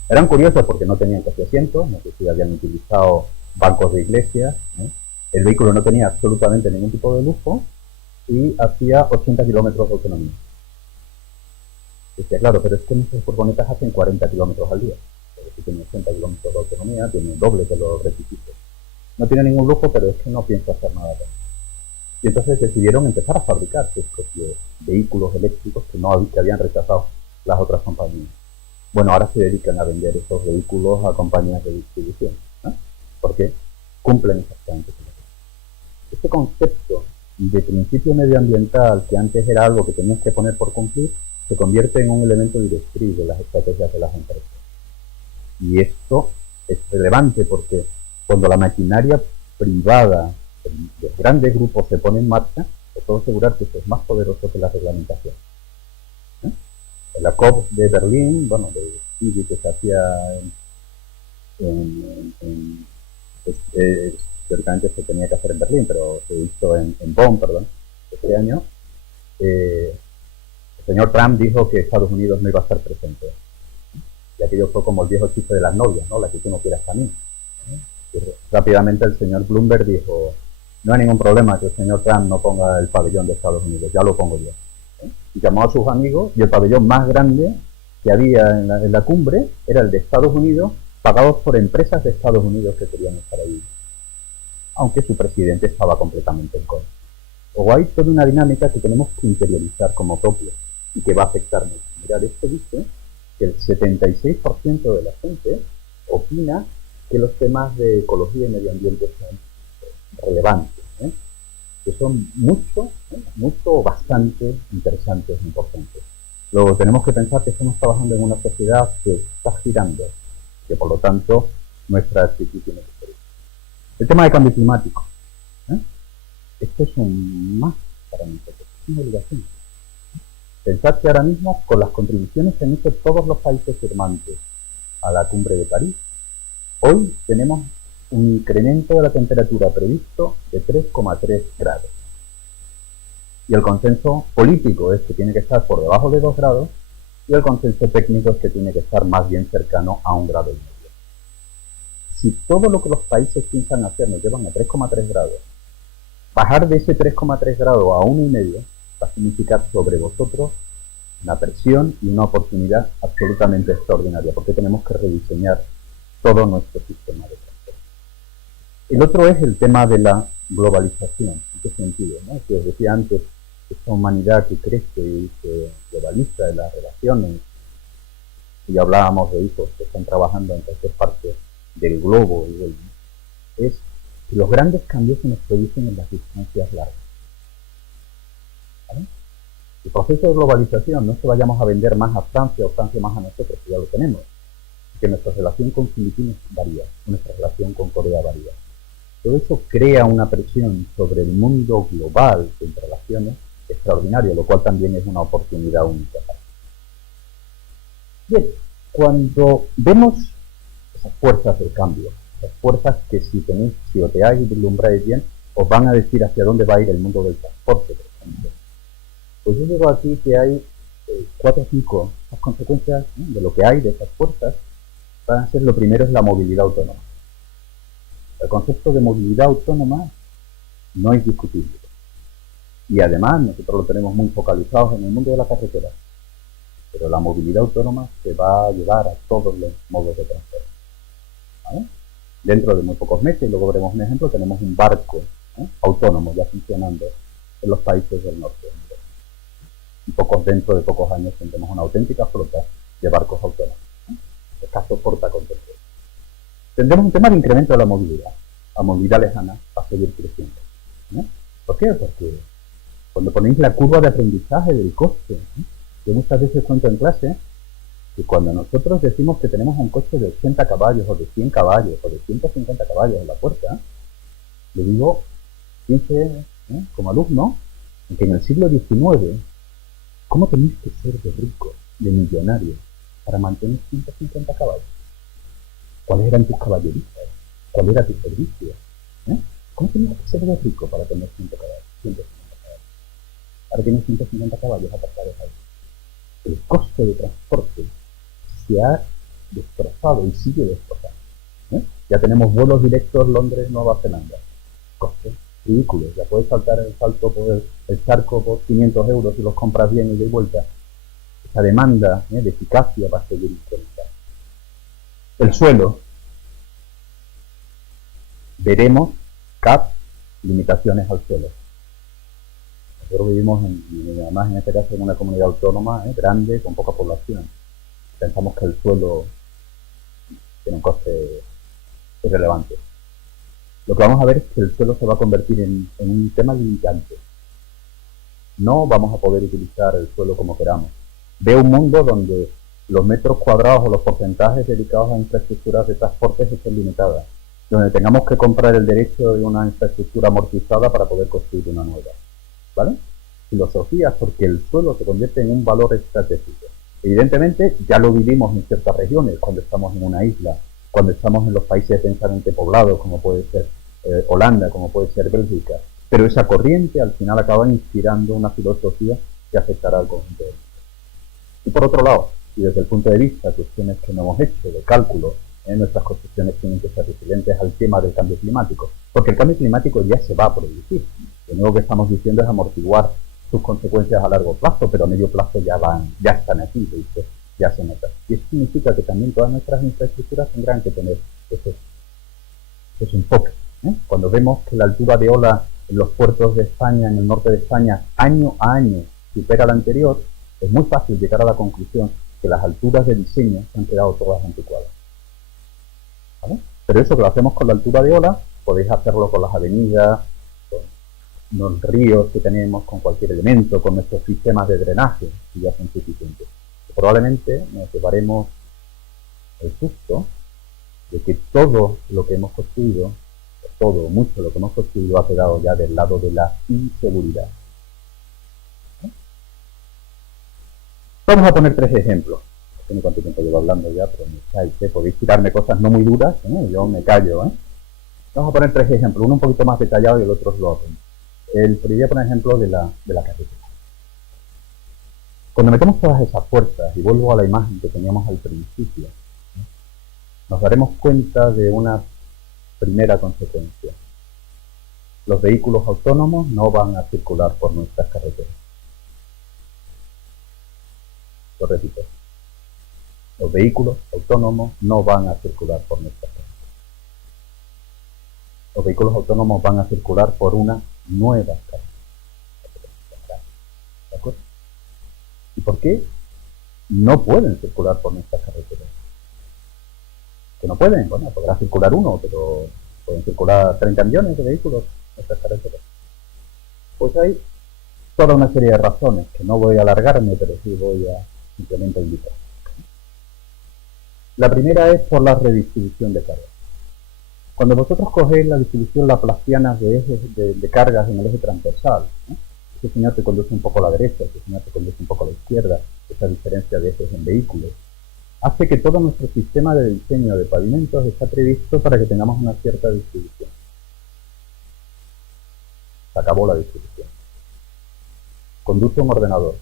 Eran curiosos porque no tenían casi asientos, no sé si habían utilizado bancos de iglesia, el vehículo no tenía absolutamente ningún tipo de lujo y hacía 80 kilómetros de autonomía. Decía, claro, pero es que nuestras furgonetas hacen 40 kilómetros al día. Pero si tiene 80 kilómetros de autonomía, tiene el doble de los requisitos. No tiene ningún lujo, pero es que no pienso hacer nada con eso. Y entonces decidieron empezar a fabricar sus propios vehículos eléctricos que habían rechazado las otras compañías. Bueno, ahora se dedican a vender esos vehículos a compañías de distribución, porque cumplen exactamente con eso. Este concepto de principio medioambiental, que antes era algo que tenías que poner por cumplir, se convierte en un elemento directriz de las estrategias de las empresas. Y esto es relevante porque cuando la maquinaria privada de grandes grupos se pone en marcha, te puedo asegurar que esto es más poderoso que la reglamentación. En la COP de Berlín, bueno, de CIVI que se hacía teóricamente se tenía que hacer en Berlín, pero se hizo en Bonn, este año, el señor Trump dijo que Estados Unidos no iba a estar presente. Y aquello fue como el viejo chiste de las novias, ¿no? La que tú no quieras a mí. Y rápidamente el señor Bloomberg dijo, no hay ningún problema que el señor Trump no ponga el pabellón de Estados Unidos, ya lo pongo yo. Y llamó a sus amigos y el pabellón más grande que había en la cumbre era el de Estados Unidos, pagados por empresas de Estados Unidos que querían estar ahí, aunque su presidente estaba completamente en contra. O hay toda una dinámica que tenemos que interiorizar como propio y que va a afectar mucho. Mirad, esto dice que el 76% de la gente opina que los temas de ecología y medio ambiente son relevantes, que son mucho o bastante interesantes e importantes. Luego tenemos que pensar que estamos trabajando en una sociedad que está girando, que por lo tanto nuestra actitud tiene que ser. El tema de cambio climático, esto es un más para nosotros, es una obligación. Pensad que ahora mismo, con las contribuciones que han hecho todos los países firmantes a la cumbre de París, hoy tenemos un incremento de la temperatura previsto de 3,3 grados. Y el consenso político es que tiene que estar por debajo de 2 grados, y el consenso técnico es que tiene que estar más bien cercano a 1,5 grados. Si todo lo que los países piensan hacer nos llevan a 3,3 grados, bajar de ese 3,3 grados a 1,5 va a significar sobre vosotros una presión y una oportunidad absolutamente extraordinaria, porque tenemos que rediseñar todo nuestro sistema de transporte. El otro es el tema de la globalización. ¿En qué sentido? Que os decía antes, esta humanidad que crece y se globaliza en las relaciones, y hablábamos de hijos que están trabajando en cualquier parte del globo, es que los grandes cambios se nos producen en las distancias largas. ¿Vale? El proceso de globalización no es que vayamos a vender más a Francia o Francia más a nosotros, que ya lo tenemos, que nuestra relación con Filipinas varía, nuestra relación con Corea varía. Todo eso crea una presión sobre el mundo global de interrelaciones extraordinario, lo cual también es una oportunidad única. Bien, cuando vemos esas fuerzas del cambio, esas fuerzas que si oteáis y vislumbráis bien, os van a decir hacia dónde va a ir el mundo del transporte, por ejemplo. Pues yo digo aquí que hay 4 o 5 las consecuencias, ¿no?, de lo que hay de esas fuerzas. Van a ser, lo primero es la movilidad autónoma. El concepto de movilidad autónoma no es discutible. Y además nosotros lo tenemos muy focalizado en el mundo de la carretera. Pero la movilidad autónoma se va a llevar a todos los modos de transporte, ¿vale? Dentro de muy pocos meses, luego veremos un ejemplo, tenemos un barco autónomo ya funcionando en los países del norte. Y dentro de pocos años tendremos una auténtica flota de barcos autónomos. El caso Portacontenedores. Tendremos un tema de incremento de la movilidad lejana va a seguir creciendo, ¿no? ¿Por qué? Porque cuando ponéis la curva de aprendizaje del coste, ¿no?, yo muchas veces cuento en clase que cuando nosotros decimos que tenemos un coche de 80 caballos o de 100 caballos o de 150 caballos en la puerta, le digo, piense, como alumno, en que en el siglo XIX, ¿cómo tenéis que ser de rico, de millonario, para mantener 150 caballos? ¿Cuáles eran tus caballerizas? ¿Cuál era tu servicio? ¿Cómo tenías que ser de rico para tener 150 caballos? Ahora tienes 150 caballos aparcados ahí. El coste de transporte se ha destrozado y sigue destrozando. Ya tenemos vuelos directos Londres-Nueva Zelanda. Costes ridículos. Ya puedes saltar el salto por el charco por 500 euros si los compras bien y de vuelta. Esa demanda de eficacia va a seguir incrementando. El suelo. Veremos CAP, limitaciones al suelo. Nosotros vivimos, además en este caso, en una comunidad autónoma grande, con poca población. Pensamos que el suelo tiene un coste irrelevante. Lo que vamos a ver es que el suelo se va a convertir en un tema limitante. No vamos a poder utilizar el suelo como queramos. Veo un mundo donde los metros cuadrados o los porcentajes dedicados a infraestructuras de transporte estén limitadas, donde tengamos que comprar el derecho de una infraestructura amortizada para poder construir una nueva. ¿Vale? Filosofía, porque el suelo se convierte en un valor estratégico. Evidentemente, ya lo vivimos en ciertas regiones, cuando estamos en una isla, cuando estamos en los países densamente poblados, como puede ser Holanda, como puede ser Bélgica. Pero esa corriente al final acaba inspirando una filosofía que afectará al conjunto del mundo. Y por otro lado, y desde el punto de vista de cuestiones que no hemos hecho, de cálculo, nuestras construcciones tienen que ser resilientes al tema del cambio climático, porque el cambio climático ya se va a producir. Lo único que estamos diciendo es amortiguar sus consecuencias a largo plazo, pero a medio plazo ya están aquí, ¿viste? Ya se nota. Y eso significa que también todas nuestras infraestructuras tendrán que tener ese enfoque. Cuando vemos que la altura de ola en los puertos de España, en el norte de España, año a año supera la anterior, es muy fácil llegar a la conclusión que las alturas de diseño se han quedado todas anticuadas. ¿Vale? Pero eso que lo hacemos con la altura de ola, podéis hacerlo con las avenidas, con los ríos que tenemos, con cualquier elemento, con nuestros sistemas de drenaje, que ya son suficientes. Probablemente nos llevaremos el susto de que todo lo que hemos construido, mucho lo que hemos construido ha quedado ya del lado de la inseguridad. Vamos a poner 3 ejemplos. No sé ni cuánto tiempo llevo hablando ya, pero me callo, podéis tirarme cosas no muy duras, yo me callo. Vamos a poner 3 ejemplos, uno un poquito más detallado y el otro es lo otro. Voy a poner ejemplo de la carretera. Cuando metemos todas esas fuerzas, y vuelvo a la imagen que teníamos al principio, nos daremos cuenta de una primera consecuencia. Los vehículos autónomos no van a circular por nuestras carreteras. Lo repito. Los vehículos autónomos no van a circular por nuestras carreteras. Los vehículos autónomos van a circular por una nueva carretera. ¿De acuerdo? ¿Y por qué no pueden circular por nuestras carreteras? Que no pueden, bueno, podrá circular uno, pero pueden circular 30 millones de vehículos en nuestras carreteras. Pues hay toda una serie de razones, que no voy a alargarme, pero sí voy a simplemente indicar. La primera es por la redistribución de cargas. Cuando vosotros cogéis la distribución laplaciana de ejes de cargas en el eje transversal, ese señor te conduce un poco a la derecha, ese señor te conduce un poco a la izquierda, esa diferencia de ejes en vehículos, hace que todo nuestro sistema de diseño de pavimentos está previsto para que tengamos una cierta distribución. Se acabó la distribución. Conduce un ordenador.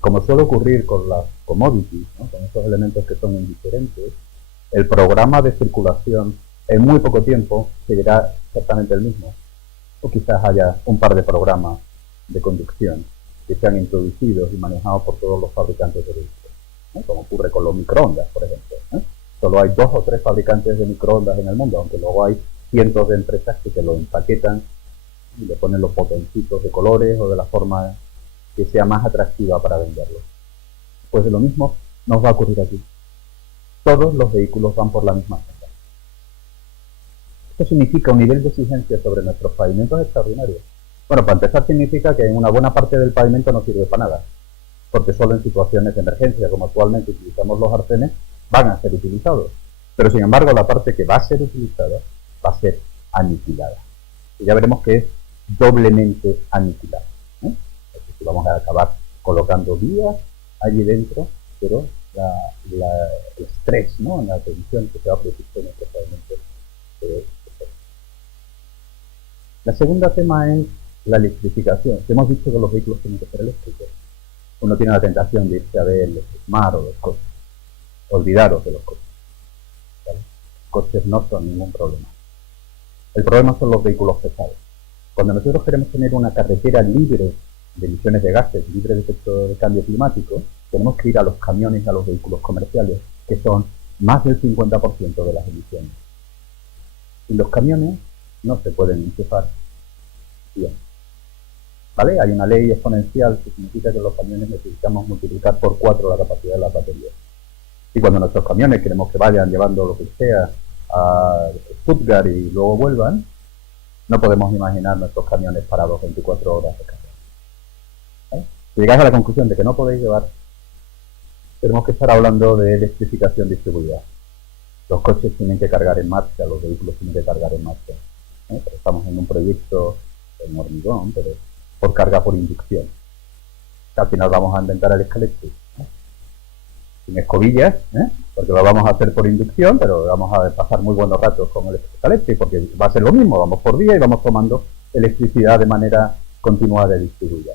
Como suele ocurrir con las commodities, ¿no?, con esos elementos que son indiferentes, el programa de circulación en muy poco tiempo seguirá exactamente el mismo. O quizás haya un par de programas de conducción que sean introducidos y manejados por todos los fabricantes de vehículos, ¿no?, como ocurre con los microondas, por ejemplo, ¿no? Solo hay 2 o 3 fabricantes de microondas en el mundo, aunque luego hay cientos de empresas que te lo empaquetan y le ponen los botoncitos de colores o de la forma que sea más atractiva para venderlo. Pues de lo mismo nos va a ocurrir aquí. Todos los vehículos van por la misma senda. Esto significa un nivel de exigencia sobre nuestros pavimentos extraordinarios. Bueno, para empezar significa que una buena parte del pavimento no sirve para nada, porque solo en situaciones de emergencia, como actualmente utilizamos los arcenes, van a ser utilizados. Pero sin embargo, la parte que va a ser utilizada va a ser aniquilada. Y ya veremos que es doblemente aniquilada, ¿eh? Porque vamos a acabar colocando vías allí dentro, pero el estrés, ¿no?, la tensión que se va a producir en nuestros pavimentos. La segunda tema es la electrificación. Hemos dicho que los vehículos tienen que ser eléctricos. Uno tiene la tentación de irse a ver los Smart o los coches. Olvidaros de los coches, ¿vale? Los coches no son ningún problema. El problema son los vehículos pesados. Cuando nosotros queremos tener una carretera libre de emisiones de gases, libre de efecto de cambio climático, tenemos que ir a los camiones y a los vehículos comerciales, que son más del 50% de las emisiones. Y los camiones no se pueden enchufar bien, ¿vale? Hay una ley exponencial que significa que los camiones necesitamos multiplicar por 4 la capacidad de las baterías. Y cuando nuestros camiones queremos que vayan llevando lo que sea a Stuttgart y luego vuelvan, no podemos imaginar nuestros camiones parados 24 horas de carga, ¿vale? Si llegáis a la conclusión de que no podéis llevar, tenemos que estar hablando de electrificación distribuida. Los coches tienen que cargar en marcha, los vehículos tienen que cargar en marcha, ¿eh? Pero estamos en un proyecto en hormigón, pero por carga por inducción. Al final vamos a inventar el escalete, ¿eh?, sin escobillas, ¿eh?, porque lo vamos a hacer por inducción, pero vamos a pasar muy buenos ratos con el escalete, porque va a ser lo mismo, vamos por vía y vamos tomando electricidad de manera continuada y distribuida.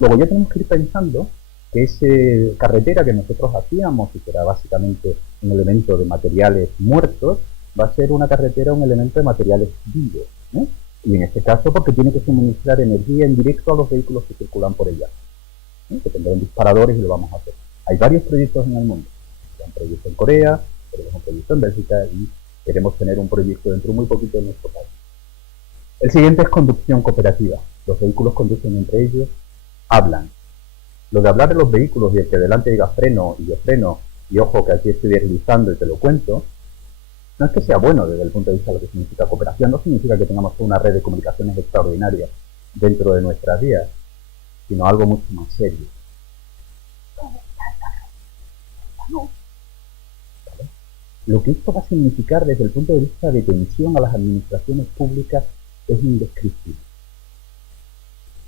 Luego ya tenemos que ir pensando que esa carretera que nosotros hacíamos, y que era básicamente un elemento de materiales muertos, va a ser una carretera, un elemento de materiales vivos, ¿eh? Y en este caso porque tiene que suministrar energía en directo a los vehículos que circulan por ella, ¿eh?, que tendrán disparadores y lo vamos a hacer. Hay varios proyectos en el mundo. Hay un proyecto en Corea, tenemos un proyecto en Bélgica y queremos tener un proyecto dentro muy poquito en nuestro país. El siguiente es conducción cooperativa. Los vehículos conducen entre ellos, hablan. Lo de hablar de los vehículos y el que delante diga freno y yo freno, y ojo que aquí estoy deslizando y te lo cuento, no es que sea bueno desde el punto de vista de lo que significa cooperación, no significa que tengamos una red de comunicaciones extraordinaria dentro de nuestras vías, sino algo mucho más serio. ¿Vale? Lo que esto va a significar desde el punto de vista de tensión a las administraciones públicas es indescriptible.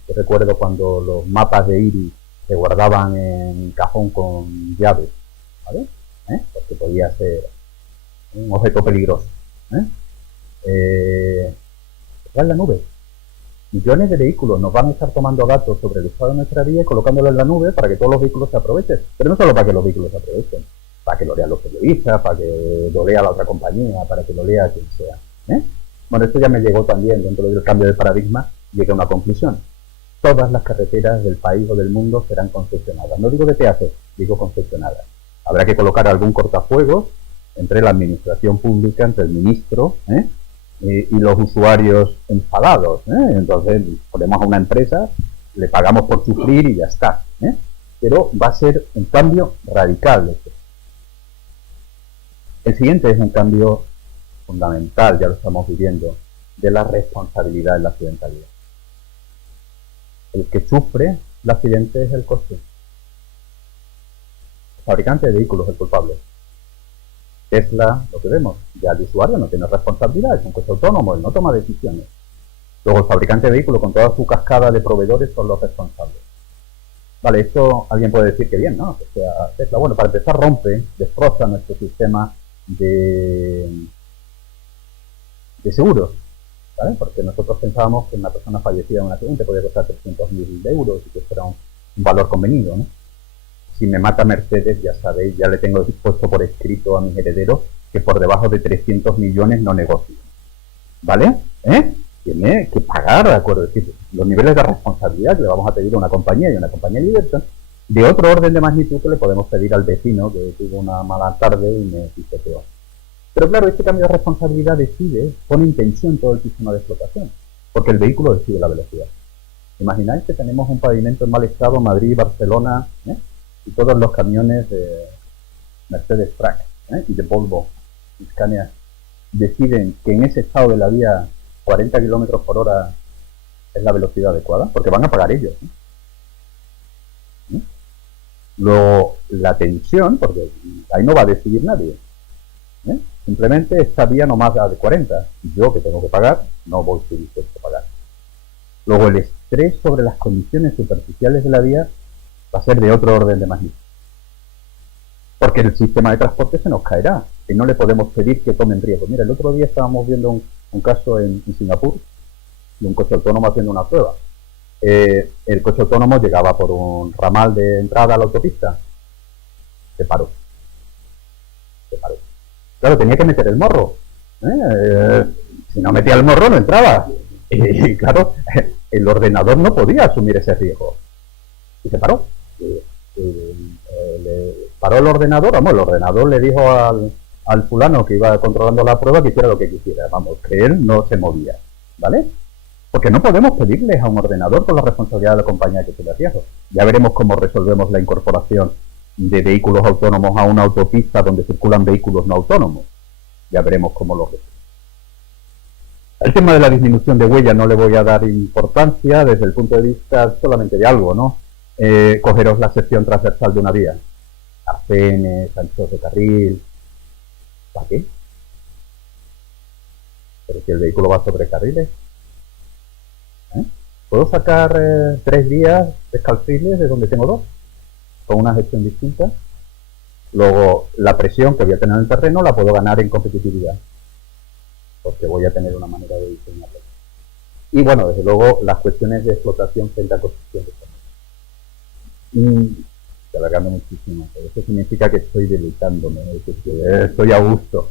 Yo recuerdo cuando los mapas de IRI se guardaban en cajón con llaves, ¿vale? Porque podía ser un objeto peligroso. Está en la nube. Millones de vehículos nos van a estar tomando datos sobre el estado de nuestra vía y colocándolo en la nube para que todos los vehículos se aprovechen. Pero no solo para que los vehículos se aprovechen, para que lo lean los periodistas, para que lo lea la otra compañía, para que lo lea quien sea. Bueno, esto ya me llegó también dentro del cambio de paradigma, llegué a una conclusión. Todas las carreteras del país o del mundo serán concesionadas. No digo de peajes, digo concesionadas. Habrá que colocar algún cortafuegos entre la administración pública, entre el ministro, y los usuarios enfadados, Entonces ponemos a una empresa, le pagamos por sufrir y ya está, Pero va a ser un cambio radical. El siguiente es un cambio fundamental, ya lo estamos viviendo, de la responsabilidad en la accidentalidad. El que sufre el accidente es el coche. El fabricante de vehículos es el culpable. Tesla, lo que vemos, ya el usuario no tiene responsabilidad, es un coche autónomo, él no toma decisiones. Luego el fabricante de vehículos con toda su cascada de proveedores son los responsables. Vale, esto alguien puede decir que bien, ¿no? O sea, Tesla, bueno, para empezar rompe, destroza nuestro sistema de seguros, ¿vale? Porque nosotros pensábamos que una persona fallecida en un accidente podía costar 300.000 euros y que esto era un valor convenido, ¿no? Si me mata Mercedes, ya sabéis, ya le tengo puesto por escrito a mis herederos que por debajo de 300 millones no negocio, ¿vale? Tiene que pagar, ¿de acuerdo? Es decir, los niveles de responsabilidad que le vamos a pedir a una compañía y a una compañía líder de otro orden de magnitud que le podemos pedir al vecino que tuvo una mala tarde y me pisoteó. Pero claro, este cambio de responsabilidad pone en tensión todo el sistema de explotación, porque el vehículo decide la velocidad. Imagináis que tenemos un pavimento en mal estado, Madrid, Barcelona, y todos los camiones de Mercedes Truck y de Volvo y Scania deciden que en ese estado de la vía 40 kilómetros por hora es la velocidad adecuada, porque van a pagar ellos. Luego, la tensión, porque ahí no va a decidir nadie. Simplemente esta vía no más da de 40. Yo, que tengo que pagar, no voy a ser dispuesto a pagar. Luego, el estrés sobre las condiciones superficiales de la vía va a ser de otro orden de magnitud. Porque el sistema de transporte se nos caerá y no le podemos pedir que tomen riesgo. Mira, el otro día estábamos viendo un caso en Singapur de un coche autónomo haciendo una prueba. El coche autónomo llegaba por un ramal de entrada a la autopista. Se paró. Claro, tenía que meter el morro. Si no metía el morro, no entraba. Y claro, el ordenador no podía asumir ese riesgo. Y se paró. Paró el ordenador, el ordenador le dijo al fulano que iba controlando la prueba que hiciera lo que quisiera. Que él no se movía. ¿Vale? Porque no podemos pedirles a un ordenador con la responsabilidad de la compañía que tiene riesgo. Ya veremos cómo resolvemos la incorporación de vehículos autónomos a una autopista donde circulan vehículos no autónomos. Ya veremos cómo lo resolvemos. El tema de la disminución de huella no le voy a dar importancia desde el punto de vista solamente de algo, ¿no? Cogeros la sección transversal de una vía. Arcenes, anchos de carril. ¿Para qué? Pero si el vehículo va sobre carriles. ¿Puedo sacar 3 vías descalcibles de donde tengo 2? Con una gestión distinta. Luego, la presión que voy a tener en el terreno la puedo ganar en competitividad. Porque voy a tener una manera de diseñarlo. Y bueno, desde luego, las cuestiones de explotación frente a construcción de zonas. Estoy alargando muchísimo. Pero eso significa que estoy deleitándome, que estoy a gusto.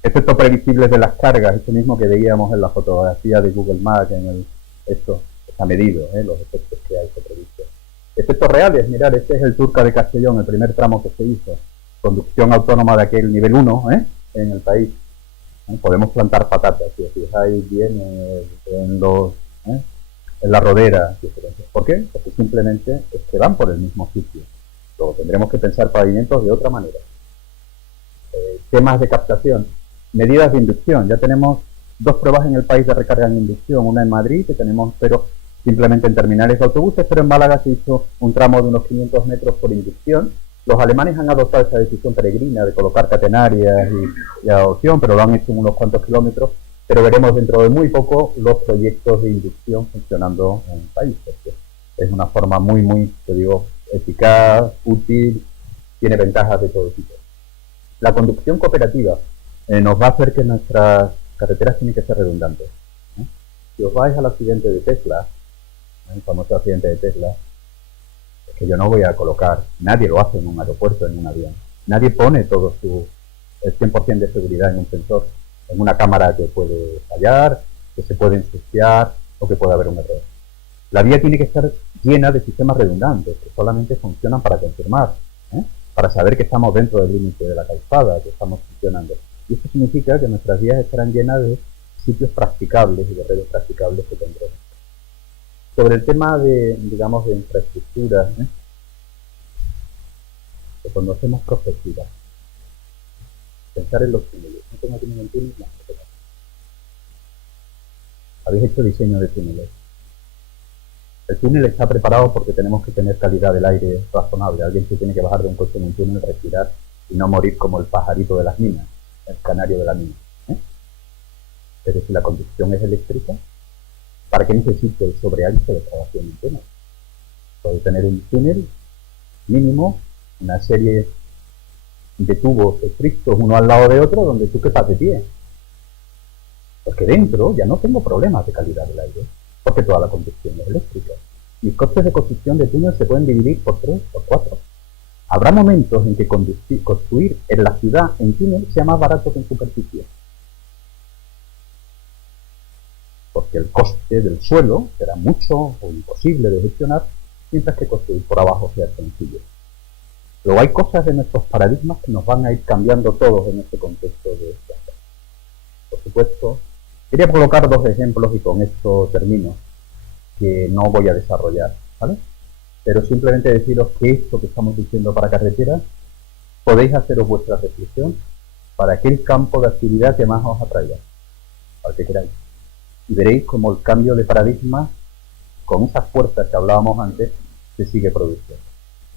Efectos previsibles de las cargas, eso mismo que veíamos en la fotografía de Google Maps, esto está medido, los efectos que hay previstos. Efectos reales, mirad, este es el Turca de Castellón, el primer tramo que se hizo. Conducción autónoma de aquel nivel 1 en el país. Podemos plantar patatas, si os fijáis bien en la rodera. ¿Por qué? Porque simplemente es que van por el mismo sitio. Luego tendremos que pensar pavimentos de otra manera. Temas de captación. Medidas de inducción. Ya tenemos 2 pruebas en el país de recarga en inducción. Una en Madrid, que tenemos, pero simplemente en terminales de autobuses, pero en Málaga se hizo un tramo de unos 500 metros por inducción. Los alemanes han adoptado esa decisión peregrina de colocar catenarias y adopción, pero lo han hecho en unos cuantos kilómetros. Pero veremos dentro de muy poco los proyectos de inducción funcionando en el país. Es una forma muy, te digo, eficaz, útil, tiene ventajas de todo tipo. La conducción cooperativa nos va a hacer que nuestras carreteras tienen que ser redundantes. Si os vais al accidente de Tesla, el famoso accidente de Tesla, es que yo no voy a colocar, nadie lo hace en un aeropuerto, en un avión. Nadie pone todo el 100% de seguridad en un sensor, en una cámara que puede fallar, que se puede ensuciar o que puede haber un error. La vía tiene que estar llena de sistemas redundantes que solamente funcionan para confirmar, para saber que estamos dentro del límite de la calzada, que estamos funcionando. Y esto significa que nuestras vías estarán llenas de sitios practicables y de redes practicables que tendremos. Sobre el tema de, digamos, de infraestructura, que cuando hacemos prospectiva, pensar en los túneles. ¿No tengo aquí ningún túnel? No, no tengo. Habéis hecho diseño de túneles. El túnel está preparado porque tenemos que tener calidad del aire razonable. Alguien se tiene que bajar de un coche en un túnel, respirar y no morir como el pajarito de las minas, el canario de la mina. Pero si la conducción es eléctrica, ¿para qué necesito el sobreaviso de trabajo en un túnel? Puede tener un túnel mínimo, una serie de tubos estrictos uno al lado de otro donde tú quepas de pie. Porque dentro ya no tengo problemas de calidad del aire, porque toda la conducción es eléctrica. Mis costes de construcción de túnel se pueden dividir por 3, por 4. Habrá momentos en que construir en la ciudad en túnel sea más barato que en superficie. Porque el coste del suelo será mucho o imposible de gestionar, mientras que construir por abajo sea sencillo. Luego hay cosas de nuestros paradigmas que nos van a ir cambiando todos en este contexto de este aspecto. Por supuesto, quería colocar 2 ejemplos y con esto termino, que no voy a desarrollar, ¿vale? Pero simplemente deciros que esto que estamos diciendo para carreteras, podéis haceros vuestra reflexión para aquel campo de actividad que más os atraiga, para que queráis. Y veréis cómo el cambio de paradigma, con esas fuerzas que hablábamos antes, se sigue produciendo.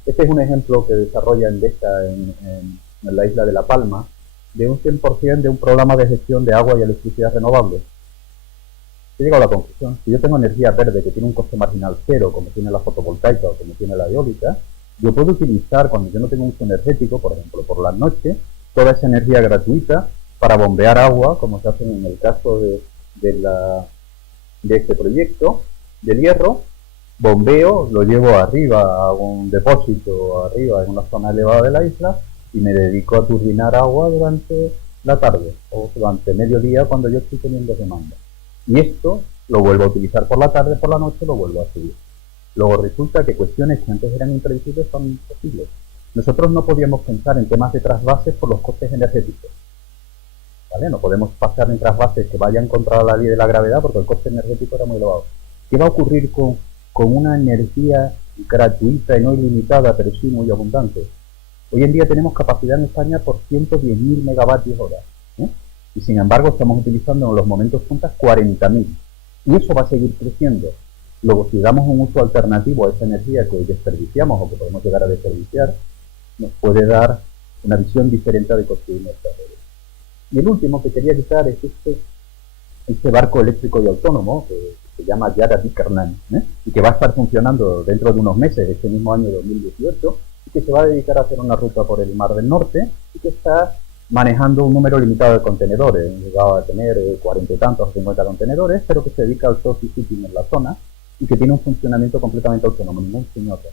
Este es un ejemplo que desarrolla Endesa en la isla de La Palma, de un 100% de un programa de gestión de agua y electricidad renovable. He llegado a la conclusión, si yo tengo energía verde que tiene un coste marginal cero, como tiene la fotovoltaica o como tiene la eólica, yo puedo utilizar, cuando yo no tengo uso energético, por ejemplo, por la noche, toda esa energía gratuita para bombear agua, como se hace en el caso de este proyecto del hierro. Bombeo, lo llevo arriba a un depósito arriba en una zona elevada de la isla y me dedico a turbinar agua durante la tarde o durante mediodía cuando yo estoy teniendo demanda. Y esto lo vuelvo a utilizar por la tarde, por la noche lo vuelvo a subir. Luego resulta que cuestiones que antes eran imprevisibles son imposibles. Nosotros no podíamos pensar en temas de trasvases por los costes energéticos, ¿vale? No podemos pasar en trasvases que vayan contra la ley de la gravedad porque el coste energético era muy elevado. ¿Qué va a ocurrir con una energía gratuita y no ilimitada, pero sí muy abundante? Hoy en día tenemos capacidad en España por 110.000 megavatios hora, ¿eh? Y sin embargo estamos utilizando en los momentos puntas 40.000. Y eso va a seguir creciendo. Luego, si damos un uso alternativo a esa energía que hoy desperdiciamos o que podemos llegar a desperdiciar, nos puede dar una visión diferente de construir nuestras redes. Y el último que quería quitar es este barco eléctrico y autónomo que se llama Yara Bickerman, y que va a estar funcionando dentro de unos meses, este mismo año 2018, y que se va a dedicar a hacer una ruta por el Mar del Norte y que está manejando un número limitado de contenedores. Llegaba a tener 40 y tantos o 50 contenedores, pero que se dedica al short shipping en la zona y que tiene un funcionamiento completamente autónomo, ningún sin otra.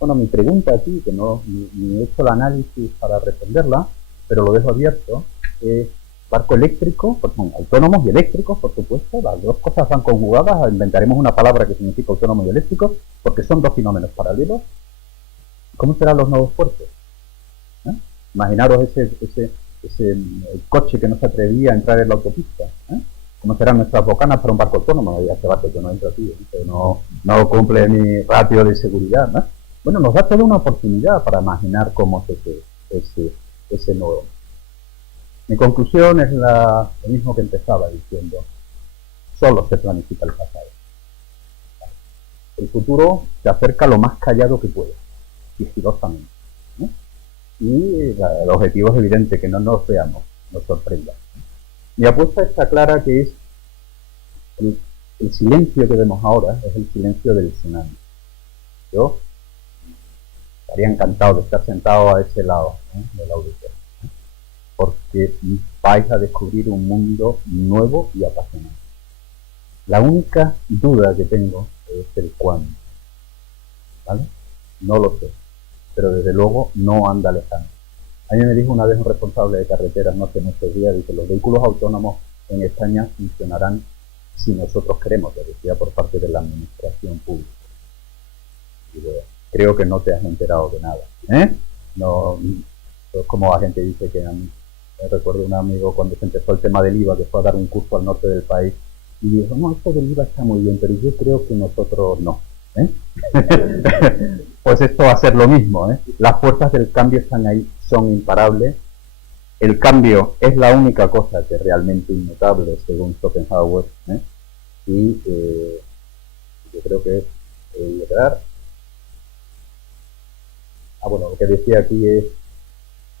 Bueno, mi pregunta aquí, que no ni he hecho el análisis para responderla, pero lo dejo abierto, es barco eléctrico, son autónomos y eléctricos, por supuesto, las dos cosas van conjugadas, inventaremos una palabra que significa autónomo y eléctrico, porque son dos fenómenos paralelos. ¿Cómo serán los nuevos puertos? Imaginaros ese coche que no se atrevía a entrar en la autopista. ¿Cómo serán nuestras bocanas para un barco autónomo? Y este barco que no entra aquí, no cumple mi ratio de seguridad, ¿no? Bueno, nos da toda una oportunidad para imaginar cómo es ese nuevo. Mi conclusión es lo mismo que empezaba diciendo. Solo se planifica el pasado. El futuro se acerca lo más callado que puede, sigilosamente. Y el objetivo es evidente, que no nos veamos, nos sorprenda. Mi apuesta está clara, que es el silencio que vemos ahora, es el silencio del tsunami. Yo estaría encantado de estar sentado a ese lado del auditorio, porque vais a descubrir un mundo nuevo y apasionante. La única duda que tengo es el cuándo, ¿vale? No lo sé, pero desde luego no anda lejano. A mí me dijo una vez un responsable de carreteras, no hace muchos días, dice: los vehículos autónomos en España funcionarán si nosotros queremos, lo decía por parte de la administración pública. Digo, creo que no te has enterado de nada, No, es como la gente dice que recuerdo un amigo cuando se empezó el tema del IVA, que fue a dar un curso al norte del país, y dijo: no, esto del IVA está muy bien, pero yo creo que nosotros no. Pues esto va a ser lo mismo, Las fuerzas del cambio están ahí, son imparables. El cambio es la única cosa que es realmente inmutable, según Schopenhauer, y yo creo que llegar. Bueno, lo que decía aquí es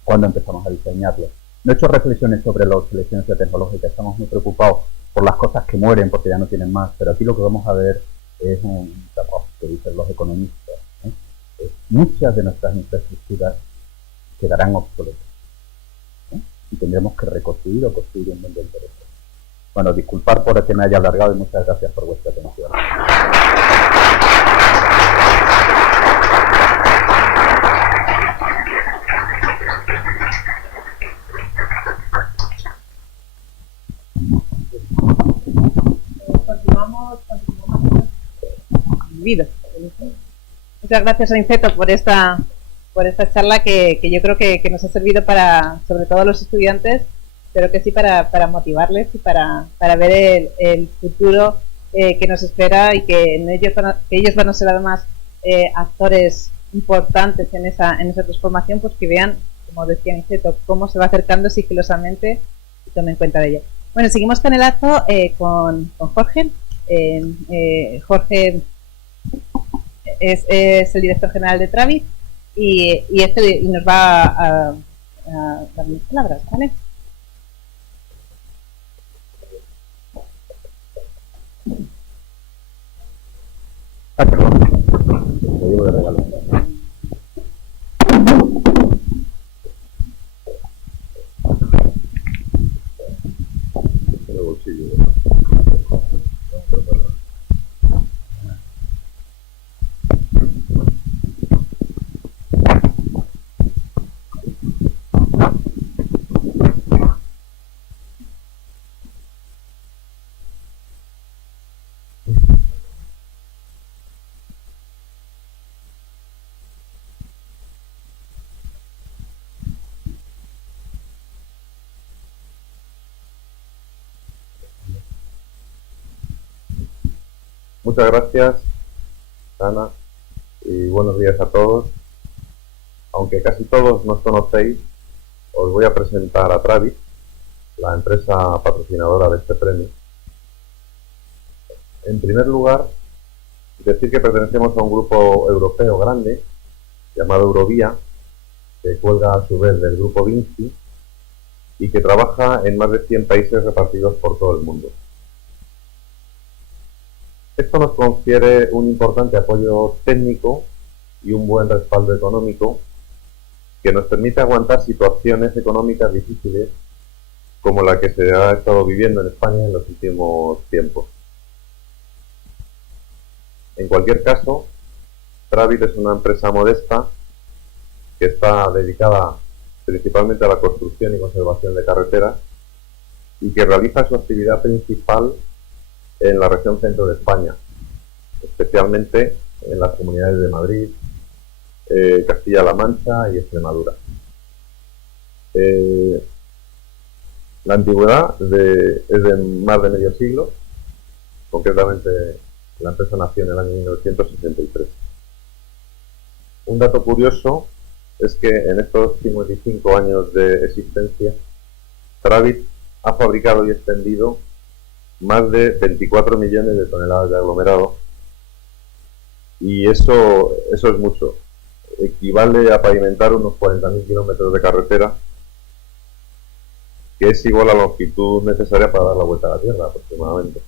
cuando empezamos a diseñarlo. No he hecho reflexiones sobre la obsolescencia tecnológica, estamos muy preocupados por las cosas que mueren porque ya no tienen más, pero aquí lo que vamos a ver es un terror que dicen los economistas. muchas de nuestras infraestructuras quedarán obsoletas, ¿eh? Y tendremos que reconstruir o construir un mundo entero. Bueno, disculpad por que me haya alargado y muchas gracias por vuestra atención. Continuamos. Muchas gracias, Aniceto, por esta charla que yo creo que nos ha servido para, sobre todo a los estudiantes, pero que sí para motivarles y para ver el futuro que nos espera y que ellos van a ser además actores importantes en esa transformación, pues que vean, como decía Aniceto, cómo se va acercando sigilosamente y tomen cuenta de ello. Bueno, seguimos con el acto con Jorge. Jorge es el director general de Travis y nos va a dar mis palabras, ¿vale? Perdón. Lo llevo de regalo. En el bolsillo. Muchas gracias, Ana, y buenos días a todos. Aunque casi todos nos conocéis, os voy a presentar a Travis, la empresa patrocinadora de este premio. En primer lugar, decir que pertenecemos a un grupo europeo grande, llamado Eurovía, que cuelga a su vez del grupo Vinci y que trabaja en más de 100 países repartidos por todo el mundo. Esto nos confiere un importante apoyo técnico y un buen respaldo económico que nos permite aguantar situaciones económicas difíciles como la que se ha estado viviendo en España en los últimos tiempos. En cualquier caso, Travis es una empresa modesta que está dedicada principalmente a la construcción y conservación de carreteras y que realiza su actividad principal en la región centro de España, especialmente en las comunidades de Madrid, Castilla-La Mancha y Extremadura. La antigüedad es de más de medio siglo, concretamente la empresa nació en el año 1963. Un dato curioso es que en estos 55 años de existencia, Travis ha fabricado y extendido más de 24 millones de toneladas de aglomerado, y eso es mucho. Equivale a pavimentar unos 40.000 kilómetros de carretera, que es igual a la longitud necesaria para dar la vuelta a la Tierra aproximadamente.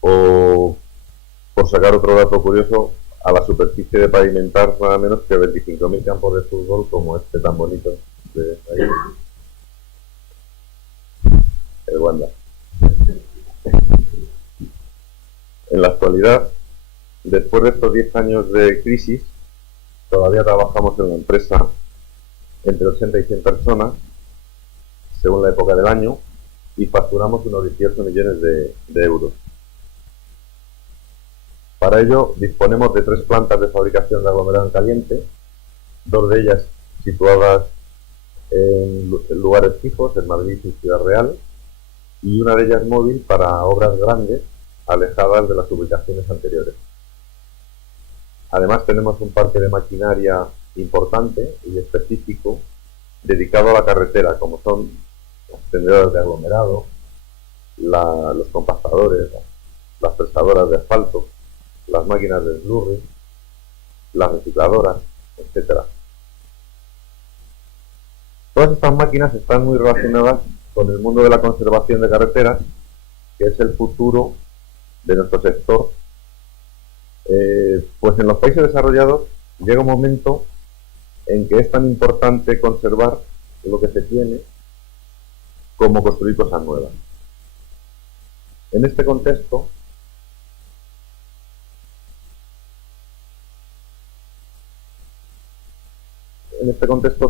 O, por sacar otro dato curioso, a la superficie de pavimentar nada menos que 25.000 campos de fútbol como este tan bonito de ahí, el Wanda. En la actualidad, después de estos 10 años de crisis, todavía trabajamos en una empresa entre 80 y 100 personas, según la época del año, y facturamos unos 18 millones de euros. Para ello, disponemos de 3 plantas de fabricación de aglomerado en caliente, 2 de ellas situadas en lugares fijos, en Madrid y Ciudad Real, y una de ellas móvil para obras grandes, alejadas de las ubicaciones anteriores. Además, tenemos un parque de maquinaria importante y específico dedicado a la carretera, como son las tendedoras de aglomerado, los compactadores, las presadoras de asfalto, las máquinas de slurry, las recicladoras, etc. Todas estas máquinas están muy relacionadas con el mundo de la conservación de carreteras, que es el futuro de nuestro sector. Pues en los países desarrollados llega un momento en que es tan importante conservar lo que se tiene como construir cosas nuevas. En este contexto,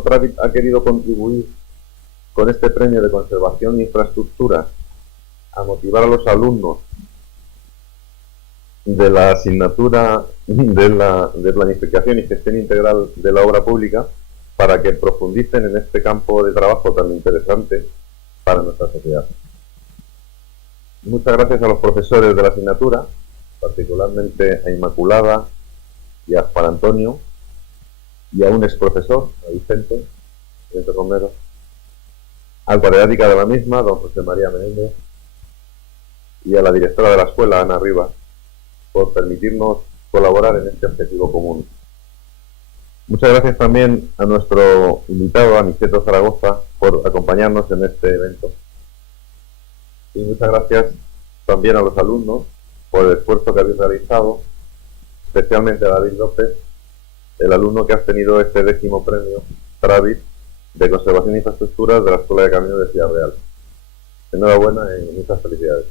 Travit ha querido contribuir con este premio de conservación de infraestructuras a motivar a los alumnos de la asignatura de planificación y gestión integral de la obra pública para que profundicen en este campo de trabajo tan interesante para nuestra sociedad. Muchas gracias a los profesores de la asignatura, particularmente a Inmaculada y a Juan Antonio, y a un ex profesor, a Vicente Romero, al catedrática de la misma, don José María Menéndez, y a la directora de la escuela, Ana Rivas, por permitirnos colaborar en este objetivo común. Muchas gracias también a nuestro invitado, Aniceto Zaragoza, por acompañarnos en este evento. Y muchas gracias también a los alumnos por el esfuerzo que habéis realizado, especialmente a David López, el alumno que ha obtenido este 10º premio Travit de Conservación e Infraestructuras de la Escuela de Caminos de Ciudad Real. Enhorabuena y muchas felicidades.